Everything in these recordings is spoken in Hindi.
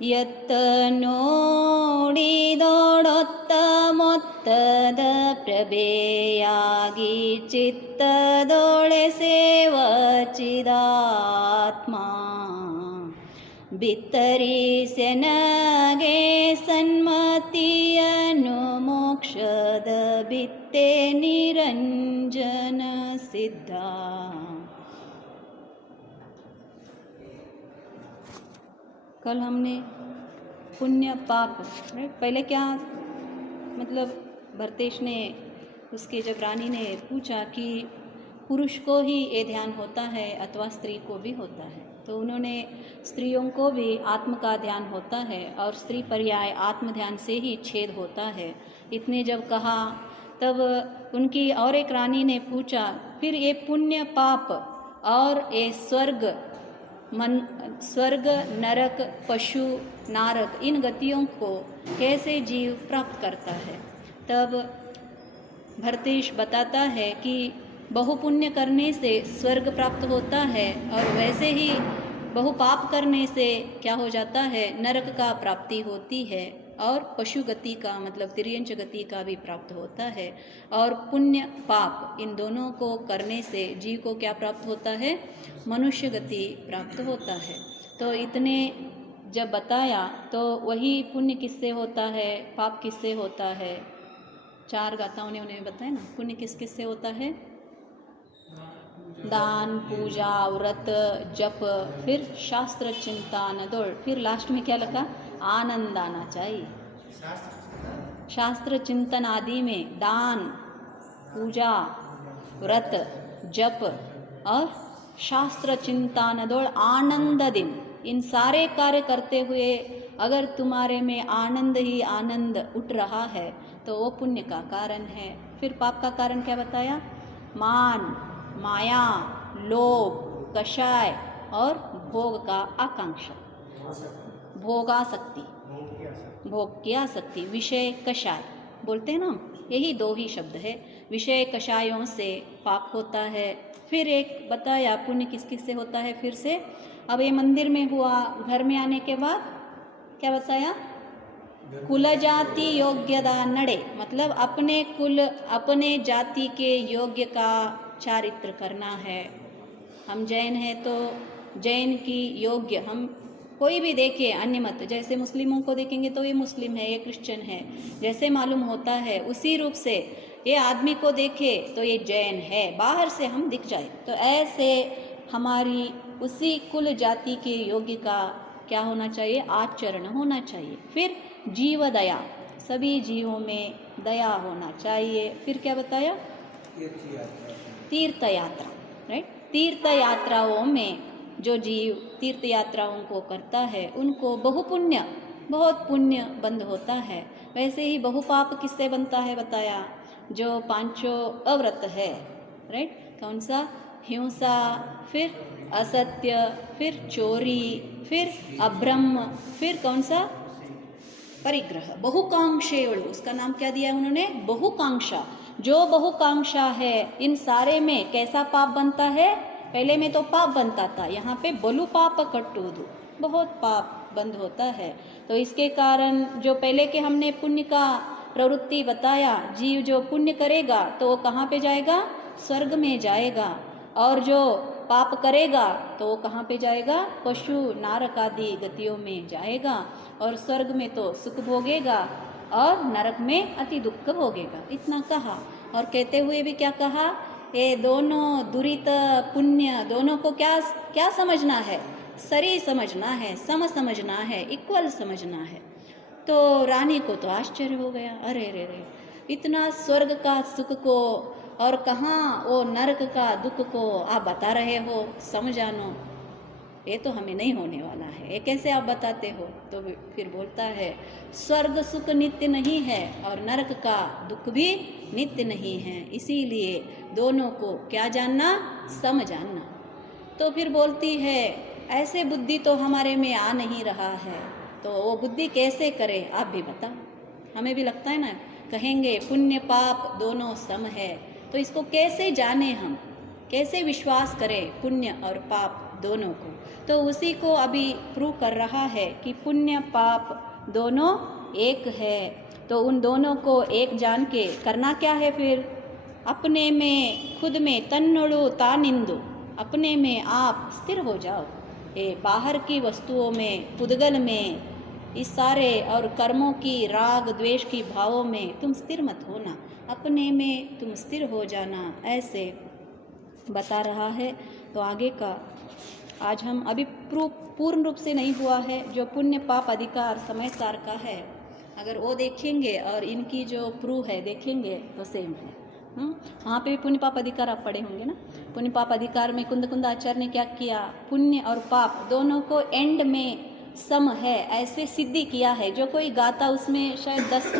ಯತ್ತ ನೋಡಿದೊಡೊತ್ತಮೊತ್ತದ ಪ್ರಭೆಯಾಗಿ ಚಿತ್ತದೊಳೆ ಸೇವಚಿದಾತ್ಮ ಬಿತ್ತರಿಸೆನಗೆ ಸನ್ಮತಿಯನ್ನು ಮೋಕ್ಷದ ಬಿತ್ತೆ ನಿರಂಜನ ಸಿದ್ಧ. कल हमने पुण्य पाप, राइट, पहले क्या मतलब भरतेश ने, उसके जब रानी ने पूछा कि पुरुष को ही ये ध्यान होता है अथवा स्त्री को भी होता है, तो उन्होंने स्त्रियों को भी आत्म का ध्यान होता है और स्त्री पर्याय आत्म ध्यान से ही छेद होता है, इतने जब कहा तब उनकी और एक रानी ने पूछा फिर ये पुण्य पाप और ये स्वर्ग नरक पशु नारक इन गतियों को कैसे जीव प्राप्त करता है। तब भरतेश बताता है कि बहुपुण्य करने से स्वर्ग प्राप्त होता है और वैसे ही बहुपाप करने से क्या हो जाता है, नरक का प्राप्ति होती है और पशु गति का मतलब तिर्यंच गति का भी प्राप्त होता है। और पुण्य पाप इन दोनों को करने से जीव को क्या प्राप्त होता है, मनुष्य गति प्राप्त होता है। तो इतने जब बताया तो वही पुण्य किससे होता है, पाप किससे होता है, 4 गाथाओं ने उन्हें बताया ना। पुण्य किस किस से होता है, दान, पूजा, व्रत, जप, फिर शास्त्र चिंतन दौड़, फिर लास्ट में क्या लगा, आनंद आना चाहिए। शास्त्र चिंतन आदि में दान, पूजा, व्रत, जप और शास्त्र चिंतन दौड़ आनंद दिन, इन सारे कार्य करते हुए अगर तुम्हारे में आनंद ही आनंद उठ रहा है तो वो पुण्य का कारण है। फिर पाप का कारण क्या बताया, मान, माया, लोभ, कषाय और भोग का आकांक्षा, भोगासक्ति, भोग की आसक्ति, विषय कषाय बोलते हैं ना, यही 2 ही शब्द है। विषय कषायों से पाप होता है। फिर एक बताया पुण्य किस किस से होता है, फिर से अब ये मंदिर में हुआ, घर में आने के बाद क्या बताया, कुल जाति योग्यदा नड़े, मतलब अपने कुल अपने जाति के योग्य का चारित्र करना है। हम जैन हैं तो जैन की योग्य, हम कोई भी देखे अन्य मत, जैसे मुस्लिमों को देखेंगे तो ये मुस्लिम है, ये क्रिश्चियन है, जैसे मालूम होता है उसी रूप से ये आदमी को देखे तो ये जैन है, बाहर से हम दिख जाए, तो ऐसे हमारी उसी कुल जाति के योग्य का क्या होना चाहिए, आचरण होना चाहिए। फिर जीव दया, सभी जीवों में दया होना चाहिए। फिर क्या बताया, तीर्थ यात्रा, राइट, तीर्थ यात्राओं में जो जीव तीर्थ यात्राओं को करता है उनको बहुपुण्य, बहुत पुण्य बंद होता है। वैसे ही बहुपाप किससे बनता है बताया, जो 5 अव्रत है, राइट, कौन सा, हिंसा, फिर असत्य, फिर चोरी, फिर अब्रह्म, फिर कौन सा, परिग्रह, बहुकांक्षेयु, उसका नाम क्या दिया उन्होंने, बहुकांक्षा। जो बहुकांक्षा है इन सारे में कैसा पाप बनता है, पहले में तो पाप बनता था, यहाँ पे बलु पाप कट्टूदु, बहुत पाप बंद होता है। तो इसके कारण जो पहले के हमने पुण्य का प्रवृत्ति बताया, जीव जो पुण्य करेगा तो वो कहाँ पे जाएगा, स्वर्ग में जाएगा, और जो पाप करेगा तो वो कहाँ पे जाएगा, पशु नारक आदि गतियों में जाएगा, और स्वर्ग में तो सुख भोगेगा और नरक में अति दुख भोगेगा। इतना कहा, और कहते हुए भी क्या कहा, ये दोनों दुरित पुण्य दोनों को क्या क्या समझना है, सरी समझना है, सम समझना है, इक्वल समझना है। तो रानी को तो आश्चर्य हो गया, अरे रे रे, इतना स्वर्ग का सुख को और कहाँ वो नरक का दुख को आप बता रहे हो, समझानो, ये तो हमें नहीं होने वाला है, ये कैसे आप बताते हो। तो फिर बोलता है स्वर्ग सुख नित्य नहीं है और नरक का दुख भी नित्य नहीं है, इसीलिए दोनों को क्या जानना, सम जानना। तो फिर बोलती है ऐसे बुद्धि तो हमारे में आ नहीं रहा है, तो वो बुद्धि कैसे करे आप भी बताओ। हमें भी लगता है ना, कहेंगे पुण्य पाप दोनों सम है, तो इसको कैसे जाने हम, कैसे विश्वास करें पुण्य और पाप दोनों को। तो उसी को अभी प्रूव कर रहा है कि पुण्य पाप दोनों एक है। तो उन दोनों को एक जान के करना क्या है फिर? अपने में खुद में तन्नुड़ु तानिंदु, अपने में आप स्थिर हो जाओ। ये बाहर की वस्तुओं में, पुद्गल में, इस सारे और कर्मों की राग द्वेष की भावों में तुम स्थिर मत होना, अपने में तुम स्थिर हो जाना, ऐसे बता रहा है। तो आगे का आज हम अभी पूर्ण रूप से नहीं हुआ है, जो पुण्य पाप अधिकार समय सार का है, अगर वो देखेंगे और इनकी जो प्रूफ है देखेंगे तो सेम है। वहाँ पे भी पुण्य पाप अधिकार आप पढ़े होंगे ना। पुण्य पाप अधिकार में कुंद आचार्य ने क्या किया? पुण्य और पाप दोनों को एंड में सम है ऐसे सिद्धि किया है। जो कोई गाथा उसमें शायद 10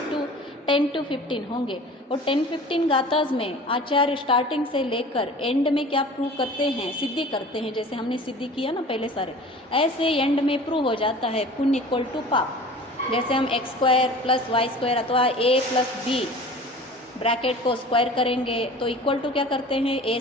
to 15 होंगे, और 10-15 गाथाज में आचार्य स्टार्टिंग से लेकर एंड में क्या प्रूव करते हैं, सिद्धि करते हैं। जैसे हमने सिद्धि किया ना पहले सारे, ऐसे एंड में प्रूव हो जाता है पुण्य इक्वल टू पाप। जैसे हम x² + y² अथवा a + b ब्रैकेट को स्क्वायर करेंगे तो इक्वल टू क्या करते हैं? a²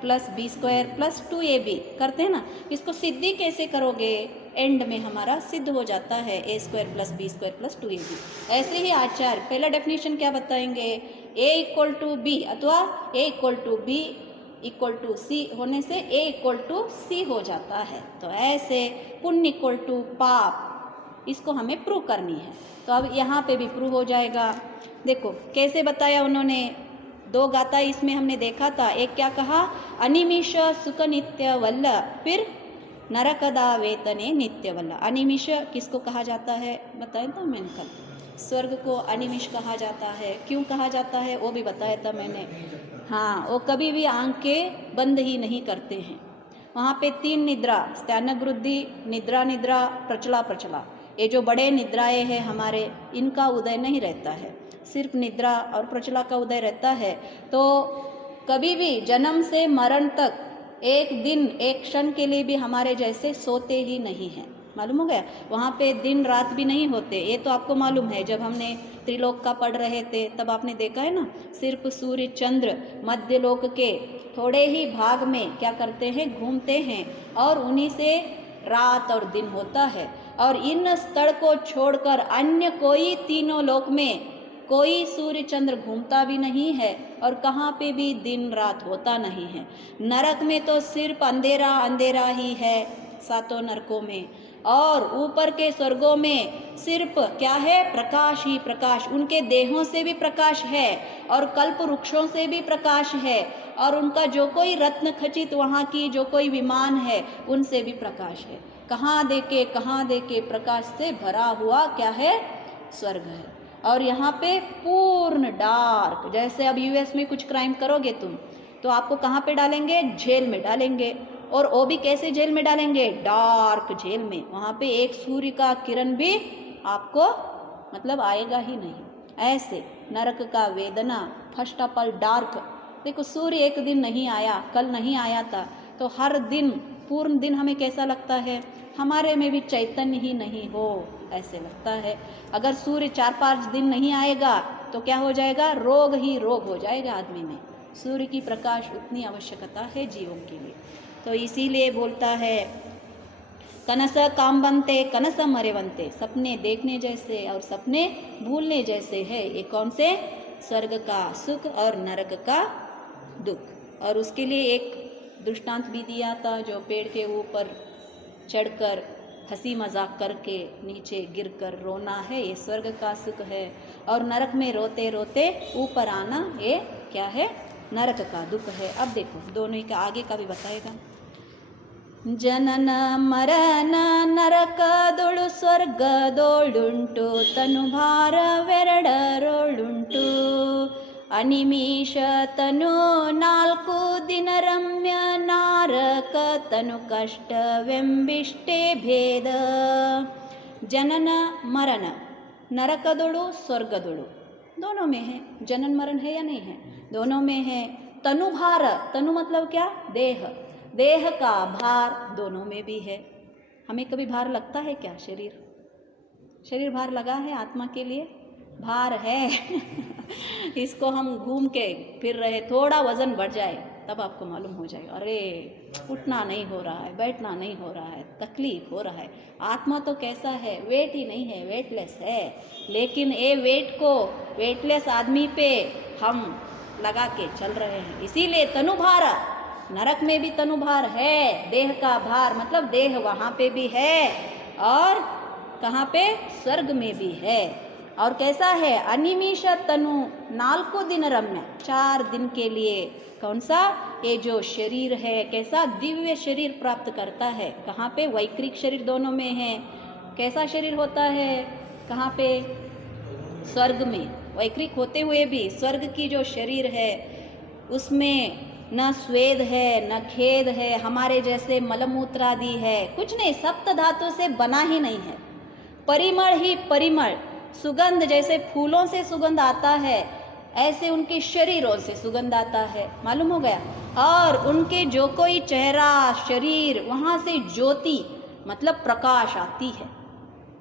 + b² + 2ab करते हैं ना। इसको सिद्धि कैसे करोगे? एंड में हमारा सिद्ध हो जाता है a² + b² + 2ab। ऐसे ही आचार्य पहला डेफिनेशन क्या बताएंगे? a = b अथवा a = b = c होने से a = c हो जाता है। तो ऐसे पुण्य इक्वल टू पाप, इसको हमें प्रूव करनी है। तो अब यहाँ पे भी प्रूव हो जाएगा। देखो कैसे बताया उन्होंने, 2 गाथा इसमें हमने देखा था। एक क्या कहा? अनिमिष सुख नित्य वल्ल, फिर नरकदा वेतने नित्य वल्ल। अनिमिष किसको कहा जाता है बताया था मैंने कल। स्वर्ग को अनिमिष कहा जाता है। क्यों कहा जाता है वो भी बताया था मैंने। हाँ, वो कभी भी आंखें बंद ही नहीं करते हैं। वहाँ पे 3 निद्रा, स्त्यानग्रुद्धि, निद्रा निद्रा, प्रचला प्रचला, ये जो बड़े निद्राएं हैं हमारे, इनका उदय नहीं रहता है, सिर्फ निद्रा और प्रचला का उदय रहता है। तो कभी भी जन्म से मरण तक एक दिन एक क्षण के लिए भी हमारे जैसे सोते ही नहीं हैं। मालूम हो गया? वहाँ पे दिन रात भी नहीं होते, ये तो आपको मालूम है। जब हमने त्रिलोक का पढ़ रहे थे तब आपने देखा है ना, सिर्फ सूर्य चंद्र मध्य लोक के थोड़े ही भाग में क्या करते हैं? घूमते हैं, और उन्हीं से रात और दिन होता है। और इन स्थल को छोड़कर अन्य कोई तीनों लोक में कोई सूर्य चंद्र घूमता भी नहीं है, और कहाँ पे भी दिन रात होता नहीं है। नरक में तो सिर्फ अंधेरा अंधेरा ही है, 7 नरकों में। और ऊपर के स्वर्गों में सिर्फ क्या है? प्रकाश ही प्रकाश। उनके देहों से भी प्रकाश है, और कल्प वृक्षों से भी प्रकाश है, और उनका जो कोई रत्न खचित वहाँ की जो कोई विमान है उनसे भी प्रकाश है। कहाँ देखे प्रकाश से भरा हुआ क्या है? स्वर्ग है। और यहाँ पे पूर्ण डार्क। जैसे अब यूएस में कुछ क्राइम करोगे तुम, तो आपको कहाँ पे डालेंगे? जेल में डालेंगे। और वो भी कैसे जेल में डालेंगे? डार्क जेल में। वहाँ पे एक सूर्य का किरण भी आपको मतलब आएगा ही नहीं। ऐसे नरक का वेदना, फर्स्ट ऑफ ऑल डार्क। देखो सूर्य एक दिन नहीं आया, कल नहीं आया था, तो हर दिन पूर्ण दिन हमें कैसा लगता है? हमारे में भी चैतन्य ही नहीं हो ऐसे लगता है। अगर सूर्य 4-5 दिन नहीं आएगा तो क्या हो जाएगा? रोग ही रोग हो जाएगा आदमी में। सूर्य की प्रकाश उतनी आवश्यकता है जीवों के लिए। तो इसीलिए बोलता है कनस काम बनते कनस मरे बनते, सपने देखने जैसे और सपने भूलने जैसे है। ये कौन से? स्वर्ग का सुख और नरक का दुख। और उसके लिए एक दृष्टांत भी दिया था, जो पेड़ के ऊपर चढ़कर हंसी मजाक करके नीचे गिरकर रोना है, ये स्वर्ग का सुख है। और नरक में रोते रोते ऊपर आना, ये क्या है? नरक का दुख है। अब देखो दोनों ही का आगे का भी बताएगा। ಜನನ ಮರಣ ನರಕದೊಳು ಸ್ವರ್ಗದೋಳುಂಟು ತನುಭಾರವೆರಡರೊಳುಂಟು ಅನಿಮಿಷ ತನು 4 ದಿನ ರಮ್ಯ ನಾರಕ ತನು ಕಷ್ಟವೆಂಬಿಷ್ಟೇ ಭೇದ जनन मरण नरकदोड़ो स्वर्गदोड़ो दोनों में है। जनन मरण है या नहीं है? दोनों में है। तनु भार, तनु मतलब क्या? देह, देह का भार दोनों में भी है। हमें कभी भार लगता है क्या? शरीर भार लगा है आत्मा के लिए? भार है इसको हम घूम के फिर रहे, थोड़ा वजन बढ़ जाए तब आपको मालूम हो जाएगा, अरे उठना नहीं हो रहा है, बैठना नहीं हो रहा है, तकलीफ हो रहा है। आत्मा तो कैसा है, वेट ही नहीं है, वेटलेस है। लेकिन ये वेट को वेटलेस आदमी पे हम लगा के चल रहे हैं। इसीलिए तनुभार, नरक में भी तनुभार है, देह का भार, मतलब देह वहाँ पे भी है और कहाँ पे, स्वर्ग में भी है। और कैसा है, अनिमिष तनु नाल्को दिन रम्य, 4 दिन के लिए कौन सा, ये जो शरीर है कैसा दिव्य शरीर प्राप्त करता है। कहाँ पे, वैक्रिक शरीर दोनों में है। कैसा शरीर होता है, कहाँ पे, स्वर्ग में। वैक्रिक होते हुए भी स्वर्ग की जो शरीर है उसमें न स्वेद है, न खेद है, हमारे जैसे मलमूत्र आदि है कुछ नहीं, सप्त धातु से बना ही नहीं है। परिमल ही परिमल, सुगंध जैसे फूलों से सुगंध आता है ऐसे उनके शरीरों से सुगंध आता है, मालूम हो गया। और उनके जो कोई चेहरा शरीर वहाँ से ज्योति मतलब प्रकाश आती है।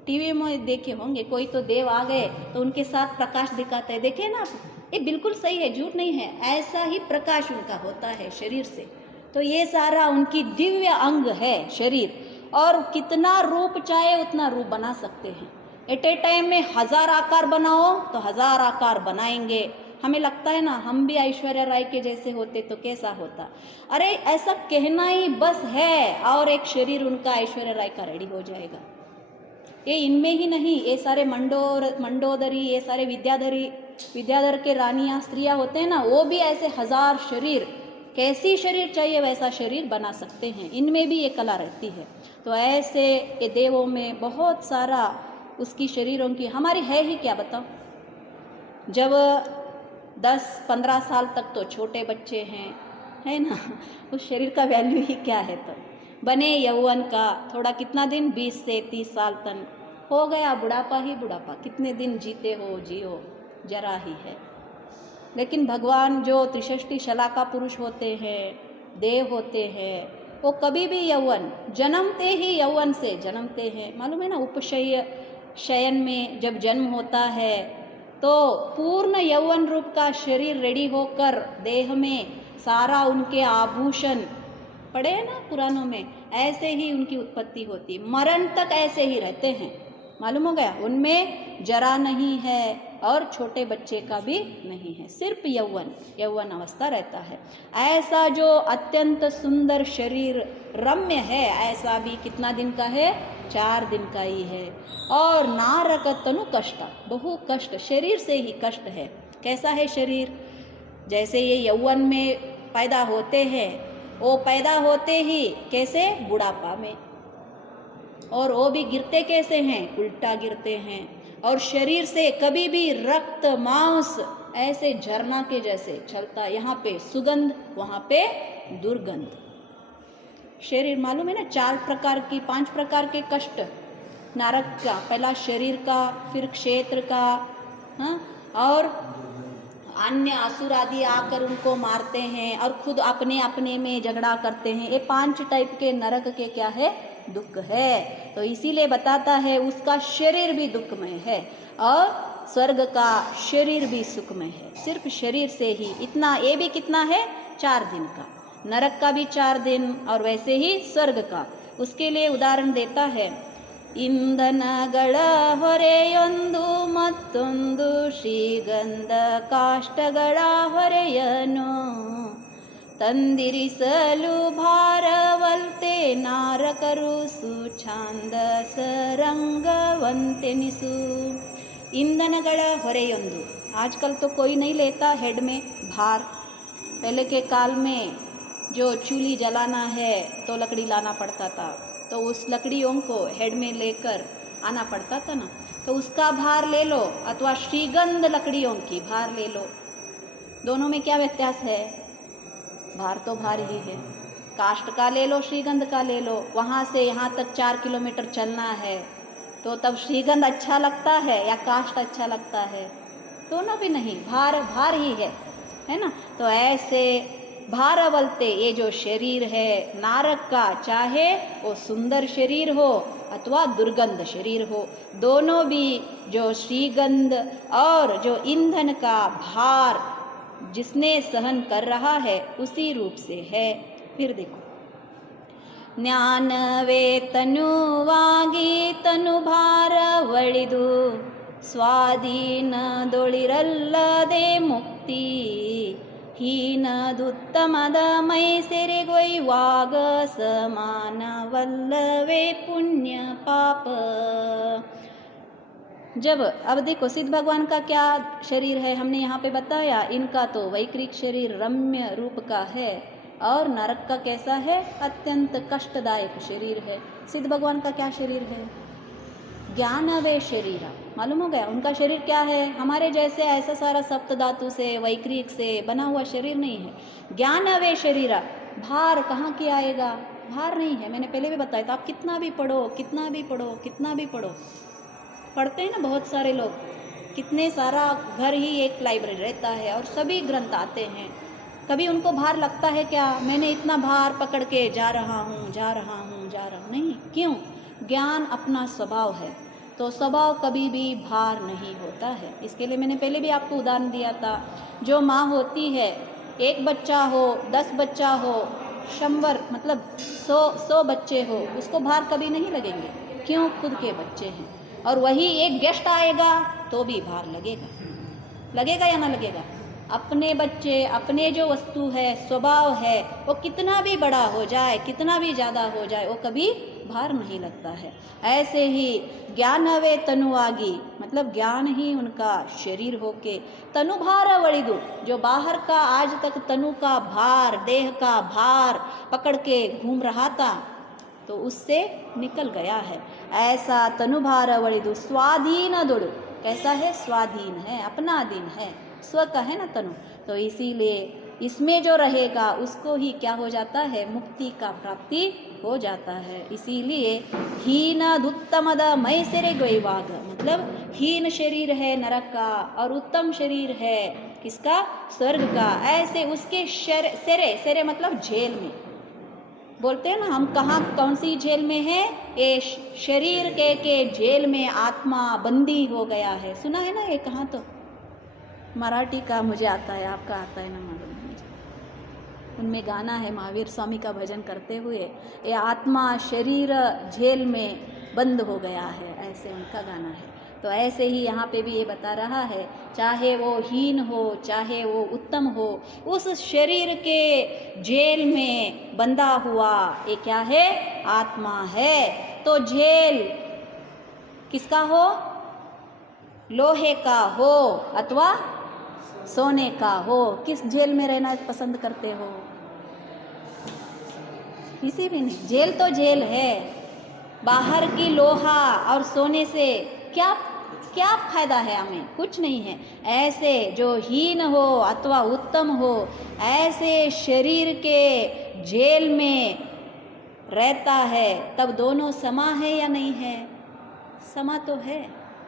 टीवी में देखे होंगे, कोई तो देव आ गए तो उनके साथ प्रकाश दिखाते हैं, देखे ना आप, ये बिल्कुल सही है, झूठ नहीं है, ऐसा ही प्रकाश उनका होता है शरीर से। तो ये सारा उनकी दिव्य अंग है शरीर, और कितना रूप चाहे उतना रूप बना सकते हैं। एट ए टाइम में 1000 आकार बनाओ तो 1000 आकार बनाएंगे। हमें लगता है ना हम भी ऐश्वर्या राय के जैसे होते तो कैसा होता, अरे ऐसा कहना ही बस है और एक शरीर उनका ऐश्वर्या राय का रेडी हो जाएगा। ये इनमें ही नहीं, ये सारे मंडोदरी, ये सारे विद्याधर के रानियाँ स्त्रियाँ होते हैं ना, वो भी ऐसे 1000 शरीर, कैसी शरीर चाहिए वैसा शरीर बना सकते हैं। इनमें भी ये कला रहती है। तो ऐसे ये देवों में बहुत सारा उसकी शरीरों की, हमारी है ही क्या बताओ। जब 10-15 साल तक तो छोटे बच्चे हैं, है ना, उस शरीर का वैल्यू ही क्या है। तो बने यौवन का थोड़ा कितना दिन, 20 से 30 साल तक हो गया, बुढ़ापा ही बुढ़ापा, कितने दिन जीते हो जियो, जरा ही है। लेकिन भगवान जो त्रिषष्टि शलाका पुरुष होते हैं, देव होते हैं, वो कभी भी यौवन, जन्मते ही यौवन से जन्मते हैं, मालूम है ना। उपशय शयन में जब जन्म होता है तो पूर्ण यौवन रूप का शरीर रेडी होकर देह में सारा उनके आभूषण पड़े हैं ना पुराणों में, ऐसे ही उनकी उत्पत्ति होती, मरण तक ऐसे ही रहते हैं, मालूम हो गया। उनमें जरा नहीं है और छोटे बच्चे का भी नहीं है, सिर्फ यौवन अवस्था रहता है। ऐसा जो अत्यंत सुंदर शरीर रम्य है, ऐसा भी कितना दिन का है, 4 दिन का ही है। और नारक तनु कष्ट, बहु कष्ट, शरीर से ही कष्ट है। कैसा है शरीर, जैसे ये यौवन में पैदा होते हैं, वो पैदा होते ही कैसे, बुढ़ापा में, और वो भी गिरते कैसे हैं, उल्टा गिरते हैं। और शरीर से कभी भी रक्त मांस ऐसे झरना के जैसे चलता, यहाँ पे सुगंध वहाँ पे दुर्गंध। शरीर मालूम है ना, 4 प्रकार की 5 प्रकार के कष्ट नारक का, पहला शरीर का, फिर क्षेत्र का, हाँ, और अन्य असुर आदि आकर उनको मारते हैं और खुद अपने अपने में झगड़ा करते हैं। ये 5 टाइप के नरक के क्या है, दुख है। तो इसीलिए बताता है उसका शरीर भी दुखमय है और स्वर्ग का शरीर भी सुखमय है। सिर्फ शरीर से ही इतना, ये भी कितना है, 4 दिन का, नरक का भी 4 दिन और वैसे ही स्वर्ग का। उसके लिए उदाहरण देता है, ಇಂಧನಗಳ ಹೊರೆಯೊಂದು ಮತ್ತೊಂದು ಶ್ರೀಗಂಧ ಕಾಷ್ಟಗಳ ಹೊರೆಯನು ತಂದಿರಿಸಲು ಭಾರವಲ್ತೆ ನಾರಕರು ಸುಛಾಂದಸ ರಂಗವಂತೆನಿಸು। ईंधनಗಳ ಹೊರೆಯೊಂದು, आजकल तो कोई नहीं लेता हेड में भार। पहले के काल में जो चूल्ही जलाना है तो लकड़ी लाना पड़ता था, तो उस लकड़ियों को हेड में लेकर आना पड़ता था ना, तो उसका भार ले लो, अथवा श्रीगंध लकड़ियों की भार ले लो। दोनों में क्या व्यत्यास है, भार तो भार ही है। काष्ठ का ले लो, श्रीगंध का ले लो, वहाँ से यहाँ तक 4 किलोमीटर चलना है, तो तब श्रीगंध अच्छा लगता है या काष्ठ अच्छा लगता है, दोनों भी नहीं, भार भार ही है ना। तो ऐसे भारवलते, ये जो शरीर है नारक का, चाहे वो सुंदर शरीर हो अथवा दुर्गंध शरीर हो, दोनों भी जो श्रीगंध और जो ईंधन का भार जिसने सहन कर रहा है उसी रूप से है। फिर देखो, ज्ञानवे तनुವಾಗಿ ತನುಭಾರ ಒಳಿದು ಸ್ವಾಧೀನದೊಳಿರಲ್ಲದೆ ಮುಕ್ತಿ ಹೀನದುತ್ತಮದ ಮೈ ಸೆರೆಗೊಯ್ಯುವಾಗ ಸಮಾನವಲ್ಲವೇ पुण्य पाप। जब अब देखो सिद्ध भगवान का क्या शरीर है हमने यहाँ पे बताया, इनका तो वैकृत शरीर रम्य रूप का है और नरक का कैसा है, अत्यंत कष्टदायक शरीर है। सिद्ध भगवान का क्या शरीर है, ज्ञानवे शरीर। मालूम हो गया उनका शरीर क्या है, हमारे जैसे ऐसा सारा सप्त धातु से वैकृत से बना हुआ शरीर नहीं है। ज्ञानवे शरीर, भार कहाँ की आएगा, भार नहीं है। मैंने पहले भी बताया था, आप कितना भी पढ़ो कितना भी पढ़ो कितना भी पढ़ो, पढ़ते हैं ना बहुत सारे लोग, कितने सारा घर ही एक लाइब्रेरी रहता है और सभी ग्रंथ आते हैं, कभी उनको भार लगता है क्या, मैंने इतना भार पकड़ के जा रहा हूँ जा रहा हूँ जा रहा हूँ, नहीं। क्यों, ज्ञान अपना स्वभाव है, तो स्वभाव कभी भी भार नहीं होता है। इसके लिए मैंने पहले भी आपको उदाहरण दिया था, जो माँ होती है, एक बच्चा हो 10 बच्चा हो 100 मतलब 100 बच्चे हो, उसको भार कभी नहीं लगेंगे। क्यों, खुद के बच्चे हैं। और वही एक गेस्ट आएगा तो भी भार लगेगा, लगेगा या ना लगेगा। अपने बच्चे, अपने जो वस्तु है, स्वभाव है, वो कितना भी बड़ा हो जाए कितना भी ज़्यादा हो जाए वो कभी भार नहीं लगता है। ऐसे ही ज्ञानवे तनुವಾಗಿ मतलब ज्ञान ही उनका शरीर होके तनुभार वಳಿದು, जो बाहर का आज तक तनु का भार, देह का भार पकड़ के घूम रहा था तो उससे निकल गया है। ऐसा तनुभार वಳಿದು स्वाधीनदೊಳು, कैसा है, स्वाधीन है, अपना अधीन है, स्व का है ना तनु, तो इसीलिए इसमें जो रहेगा उसको ही क्या हो जाता है, मुक्ति का प्राप्ति हो जाता है। इसीलिए हीनदुत्तमद मೈ ಸೆರೆಗೊಯ್ಯುವಾಗ, मतलब हीन शरीर है नरक का और उत्तम शरीर है किसका, स्वर्ग का। ऐसे उसके सेरे, सेरे मतलब जेल में, बोलते हैं ना हम, कहाँ कौन सी जेल में है, ये शरीर के जेल में आत्मा बंदी हो गया है। सुना है ना ये, कहाँ तो मराठी का मुझे आता है, आपका आता है ना मालूम मुझे। उनमें गाना है महावीर स्वामी का भजन करते हुए, ये आत्मा शरीर जेल में बंद हो गया है, ऐसे उनका गाना है। तो ऐसे ही यहाँ पे भी ये बता रहा है, चाहे वो हीन हो चाहे वो उत्तम हो, उस शरीर के जेल में बंधा हुआ ये क्या है, आत्मा है। तो जेल किसका हो, लोहे का हो अथवा सोने का हो, किस जेल में रहना पसंद करते हो, किसी भी नहीं। जेल तो जेल है, बाहर की लोहा और सोने से क्या क्या फायदा है, हमें कुछ नहीं है। ऐसे जो हीन हो अथवा उत्तम हो, ऐसे शरीर के जेल में रहता है, तब दोनों समा है या नहीं है, समा तो है।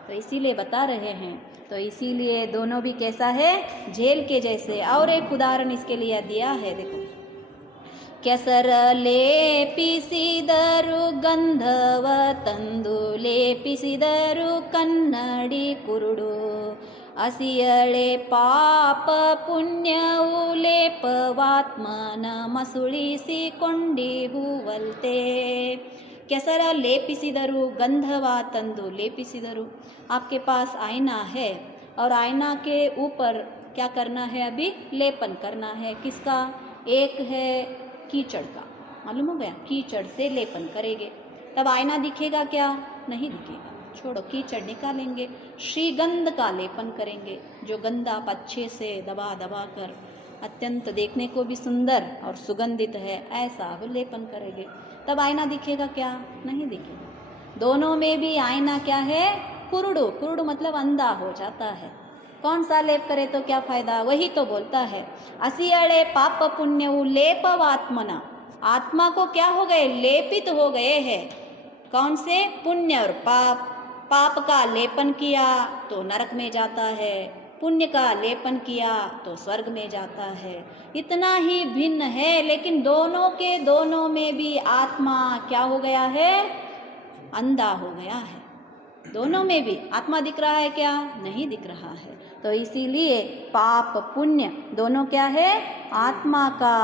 तो इसीलिए बता रहे हैं, तो इसीलिए दोनों भी कैसा है, जेल के जैसे। और एक उदाहरण इसके लिए दिया है, देखो, ಕೆಸರ ಲೇಪಿಸಿದರು ಗಂಧವ ತಂದು ಲೇಪಿಸಿದರು ಕನ್ನಡಿ ಕುರುಡು, ಹಸಿಯಳೆ ಪಾಪ ಪುಣ್ಯವು ಲೇಪವಾತ್ಮನ ಮಸುಳಿಸಿಕೊಂಡಿಹುವಲ್ತೆ। ಕೆಸರ ಲೇಪಿಸಿದರು ಗಂಧವ ತಂದು ಲೇಪಿಸಿದರು, आपके पास आईना है और आईना के ऊपर क्या करना है, अभी लेपन करना है, किसका, एक है कीचड़ का, मालूम हो गया, कीचड़ से लेपन करेंगे तब आईना दिखेगा क्या, नहीं दिखेगा, छोड़ो, कीचड़ निकालेंगे, श्रीगंध का लेपन करेंगे, जो गंध आप अच्छे से दबा दबा कर अत्यंत देखने को भी सुंदर और सुगंधित है, ऐसा लेपन करेंगे तब आईना दिखेगा क्या, नहीं दिखेगा। दोनों में भी आईना क्या है, कुरुडु, कुरुडु मतलब अंधा हो जाता है। कौन सा लेप करे तो क्या फायदा, वही तो बोलता है, असियड़े पाप पुण्यऊ लेपवात्मना, आत्मा को क्या हो गए, लेपित हो गए हैं, कौन से, पुण्य और पाप। पाप का लेपन किया तो नरक में जाता है, पुण्य का लेपन किया तो स्वर्ग में जाता है। इतना ही भिन्न है, लेकिन दोनों के दोनों में भी आत्मा क्या हो गया है, अंधा हो गया है। दोनों में भी आत्मा दिख रहा है क्या? नहीं दिख रहा है। तो इसीलिए पाप पुण्य दोनों क्या है? आत्मा का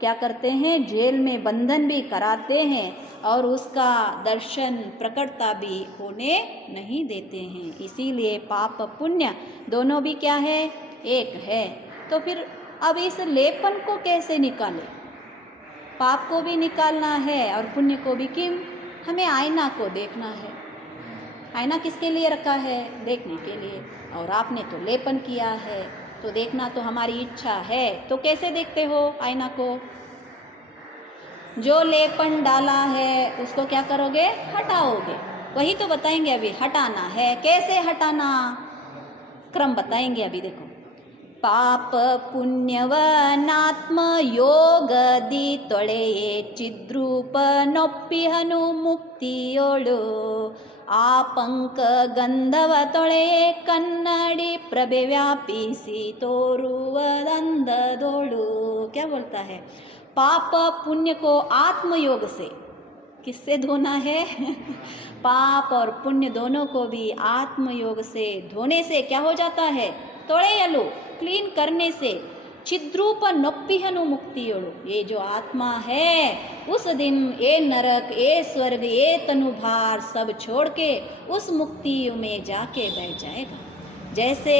क्या करते हैं? जेल में बंधन भी कराते हैं और उसका दर्शन प्रकटता भी होने नहीं देते हैं। इसीलिए पाप पुण्य दोनों भी क्या है? एक है। तो फिर अब इस लेपन को कैसे निकालें? पाप को भी निकालना है और पुण्य को भी। क्यों? हमें आईना को देखना है। आईना किसके लिए रखा है? देखने के लिए। और आपने तो लेपन किया है, तो देखना तो हमारी इच्छा है। तो कैसे देखते हो आईना को? जो लेपन डाला है उसको क्या करोगे? हटाओगे। वही तो बताएंगे अभी, हटाना है। कैसे हटाना? क्रम बताएंगे अभी, देखो। पाप पुण्यवनात्म योगದಿ ತೊಳೆಯೇ ಚಿದ್ರೂಪನೊಪ್ಪಿಹನು ಮುಕ್ತಿಯೋಳು ಆಪಂಕ ಗಂಧವ ತೊಳೆಯೇ ಕನ್ನಡಿ ಪ್ರಭೆ ವ್ಯಾಪಿಸಿ ತೋರುವದಂದದೋಳು। क्या बोलता है? पाप पुण्य को आत्मयोग से, किससे धोना है? पाप और पुण्य दोनों को भी आत्मयोग से धोने से क्या हो जाता है? ತೊಳೆಯಲು, क्लीन करने से। छिद्रूप नೊಪ್ಪಿಹನು मुक्तियोಳು। ये जो आत्मा है उस दिन ये नरक, ये स्वर्ग, ये तनुभार सब छोड़ के उस मुक्ति में जाके बैठ जाएगा। जैसे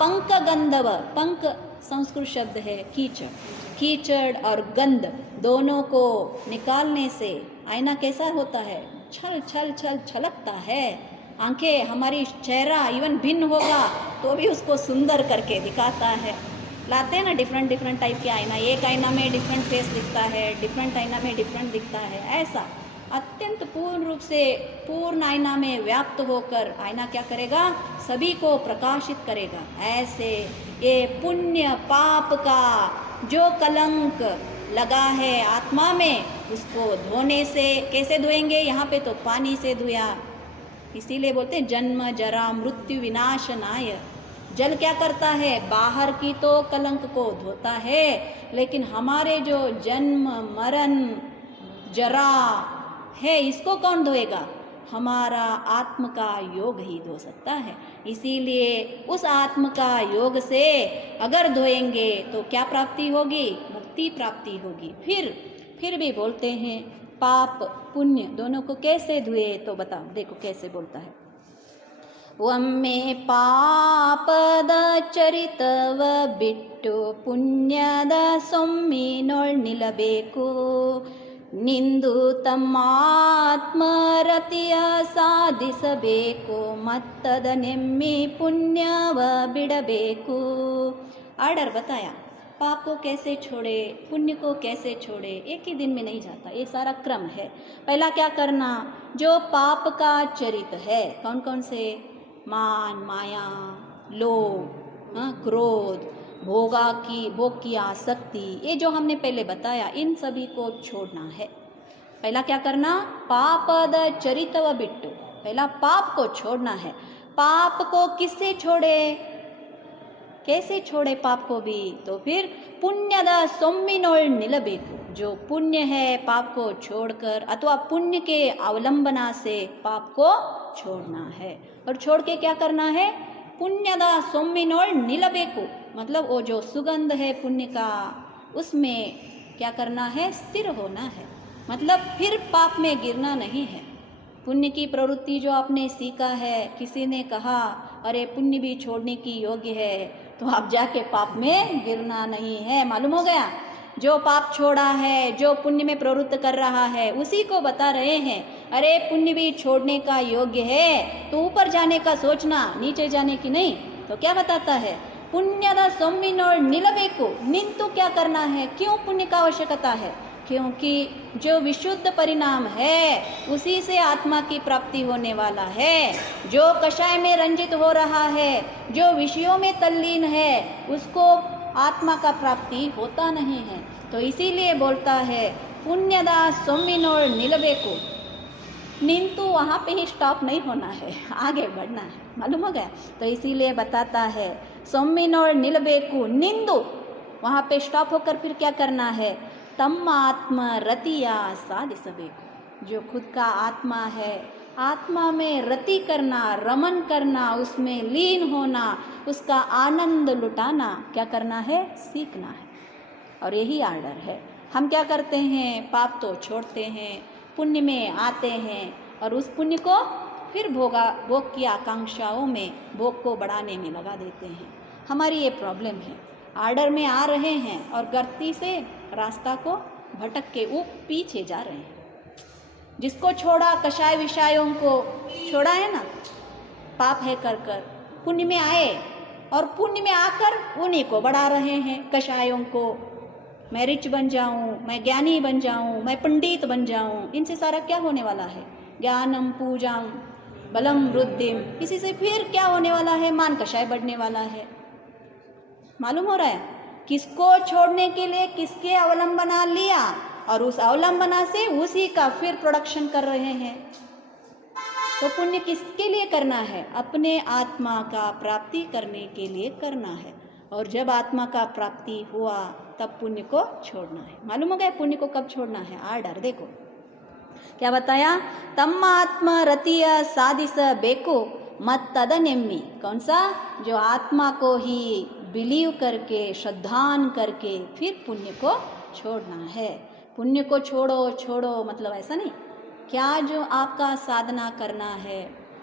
पंक गंधव, पंक संस्कृत शब्द है कीचड़, कीचड़ और गंध दोनों को निकालने से आईना कैसा होता है? छल छल छल छलकता है। आंखें, हमारी चेहरा इवन भिन्न होगा तो भी उसको सुंदर करके दिखाता है। लाते हैं ना डिफरेंट डिफरेंट टाइप के आईना। एक आईना में डिफरेंट फेस दिखता है, डिफरेंट आईना में डिफरेंट दिखता है। ऐसा अत्यंत पूर्ण रूप से पूर्ण आईना में व्याप्त होकर आईना क्या करेगा? सभी को प्रकाशित करेगा। ऐसे ये पुण्य पाप का जो कलंक लगा है आत्मा में, उसको धोने से, कैसे धोएंगे? यहाँ पे तो पानी से धोया। इसीलिए बोलते हैं जन्म जरा मृत्यु विनाशनाय। जल क्या करता है? बाहर की तो कलंक को धोता है, लेकिन हमारे जो जन्म मरण जरा है इसको कौन धोएगा? हमारा आत्म का योग ही धो सकता है। इसीलिए उस आत्म का योग से अगर धोएंगे तो क्या प्राप्ति होगी? मुक्ति प्राप्ति होगी। फिर भी बोलते हैं पाप पुण्य दोनों को कैसे धुए? तो बताओ, देखो कैसे बोलता है। ಒಮ್ಮೆ ಪಾಪದ ಚರಿತವ ಬಿಟ್ಟು ಪುಣ್ಯದ ಸೊಮ್ಮಿನೊಳ್ ನಿಲ್ಲಬೇಕು ನಿಂದು ತಮ್ಮ ಆತ್ಮರತಿಯ ಸಾಧಿಸಬೇಕು ಮತ್ತದ ನೆಮ್ಮಿ ಪುಣ್ಯವ ಬಿಡಬೇಕು। आर्डर बताया पाप को कैसे छोड़े, पुण्य को कैसे छोड़े। एक ही दिन में नहीं जाता, ये सारा क्रम है। पहला क्या करना? जो पाप का चरित है, कौन कौन से? मान, माया, लोभ, क्रोध, भोग की आसक्ति, ये जो हमने पहले बताया, इन सभी को छोड़ना है। पहला क्या करना? पापद चरितव बिट्टु, पहला पाप को छोड़ना है। पाप को किससे छोड़े? कैसे छोड़े पाप को भी? तो फिर पुण्यद सोम्मिनोळ್ निलबेकु, जो पुण्य है पाप को छोड़कर, अथवा पुण्य के अवलंबना से पाप को छोड़ना है। और छोड़ के क्या करना है? पुण्यद सोम्मिनोळ್ निलबेकु, मतलब वो जो सुगंध है पुण्य का, उसमें क्या करना है? स्थिर होना है। मतलब फिर पाप में गिरना नहीं है। पुण्य की प्रवृत्ति जो आपने सीखा है, किसी ने कहा अरे पुण्य भी छोड़ने की योग्य है, तो आप जाके पाप में गिरना नहीं है। मालूम हो गया? जो पाप छोड़ा है, जो पुण्य में प्रवृत्त कर रहा है, उसी को बता रहे हैं अरे पुण्य भी छोड़ने का योग्य है, तो ऊपर जाने का सोचना, नीचे जाने की नहीं। तो क्या बताता है? पुण्यद सोम्मिनोळ್ निलबेकु, निंतु क्या करना है? क्यों पुण्य का आवश्यकता है? क्योंकि जो विशुद्ध परिणाम है उसी से आत्मा की प्राप्ति होने वाला है। जो कषाय में रंजित हो रहा है, जो विषयों में तल्लीन है, उसको आत्मा का प्राप्ति होता नहीं है। तो इसीलिए बोलता है पुण्यद सोम्मिनोळ್ निलबेकु। निंतु वहाँ पे ही स्टॉप नहीं होना है, आगे बढ़ना है। मालूम हो गया? तो इसीलिए बताता है सोम्मिनोळ್ निलबेकु, निंदु वहाँ पे स्टॉप होकर फिर क्या करना है? तम आत्म रतिया साधिसबेकु, जो खुद का आत्मा है आत्मा में रति करना, रमन करना, उसमें लीन होना, उसका आनंद लुटाना, क्या करना है? सीखना है। और यही आर्डर है। हम क्या करते हैं? पाप तो छोड़ते हैं, पुण्य में आते हैं और उस पुण्य को फिर भोग की आकांक्षाओं में, भोग को बढ़ाने में लगा देते हैं। हमारी ये प्रॉब्लम है। आर्डर में आ रहे हैं और गलती से रास्ता को भटक के वो पीछे जा रहे हैं। जिसको छोड़ा, कषाय विषयों को छोड़ा है ना, पाप है कर कर, पुण्य में आए और पुण्य में आकर उन्हीं को बढ़ा रहे हैं, कषायों को। मैं रिच बन जाऊं, मैं ज्ञानी बन जाऊं, मैं पंडित बन जाऊं। इनसे सारा क्या होने वाला है? ज्ञानम पूजाम बलम वृद्धिम। इसी से फिर क्या होने वाला है? मान कषाय बढ़ने वाला है। मालूम हो रहा है? किसको छोड़ने के लिए किसके अवलंबना लिया और उस अवलंबना से उसी का फिर प्रोडक्शन कर रहे हैं। तो पुण्य किसके लिए करना है? अपने आत्मा का प्राप्ति करने के लिए करना है। और जब आत्मा का प्राप्ति हुआ तब पुण्य को छोड़ना है। मालूम हो गया पुण्य को कब छोड़ना है? आर्डर देखो क्या बताया? तम्मात्मा रतिय साधिस बेको मत तदनेम्मी। कौन सा? जो आत्मा को ही बिलीव करके, श्रद्धान करके फिर पुण्य को छोड़ना है। पुण्य को छोड़ो छोड़ो मतलब ऐसा नहीं। क्या जो आपका साधना करना है,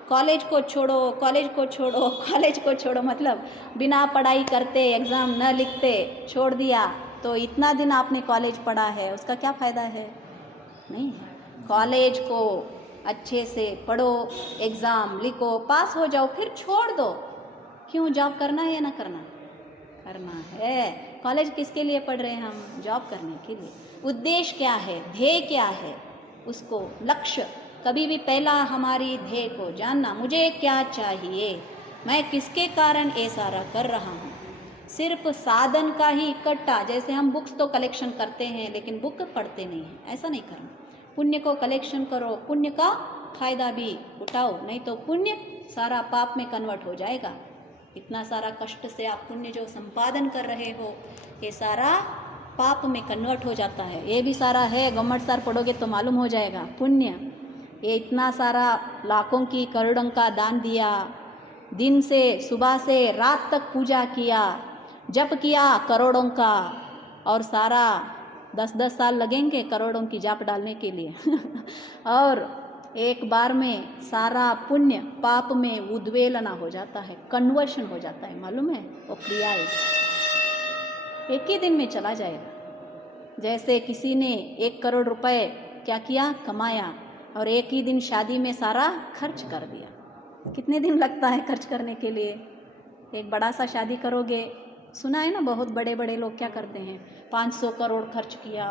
कॉलेज को छोड़ो, कॉलेज को छोड़ो, कॉलेज को छोड़ो मतलब बिना पढ़ाई करते, एग्ज़ाम न लिखते छोड़ दिया तो इतना दिन आपने कॉलेज पढ़ा है, उसका क्या फ़ायदा है? नहीं है। कॉलेज को अच्छे से पढ़ो, एग्ज़ाम लिखो, पास हो जाओ, फिर छोड़ दो। क्यों? जॉब करना है या ना करना? करना है। कॉलेज किसके लिए पढ़ रहे हैं हम? जॉब करने के लिए। उद्देश्य क्या है? ध्येय क्या है? उसको लक्ष्य कभी भी पहला हमारी ध्येय को जानना, मुझे क्या चाहिए, मैं किसके कारण ये सारा कर रहा हूँ। सिर्फ साधन का ही इकट्ठा, जैसे हम बुक्स तो कलेक्शन करते हैं लेकिन बुक पढ़ते नहीं हैं, ऐसा नहीं करना। पुण्य को कलेक्शन करो, पुण्य का फायदा भी उठाओ, नहीं तो पुण्य सारा पाप में कन्वर्ट हो जाएगा। इतना सारा कष्ट से आप पुण्य जो संपादन कर रहे हो ये सारा पाप में कन्वर्ट हो जाता है। ये भी सारा है, गवर्नमेंट सार पढ़ोगे तो मालूम हो जाएगा। पुण्य ये इतना सारा लाखों की करोड़ों का दान दिया, दिन से सुबह से रात तक पूजा किया, जप किया करोड़ों का, और सारा 10-10 साल लगेंगे करोड़ों की जाप डालने के लिए और एक बार में सारा पुण्य पाप में उद्वेलना हो जाता है, कन्वर्शन हो जाता है। मालूम है? वो क्रिया एक ही दिन में चला जाएगा। जैसे किसी ने 1 करोड़ रुपए क्या किया? कमाया और एक ही दिन शादी में सारा खर्च कर दिया। कितने दिन लगता है खर्च करने के लिए? एक बड़ा सा शादी करोगे, सुना है ना बहुत बड़े बड़े लोग क्या करते हैं, 500 करोड़ खर्च किया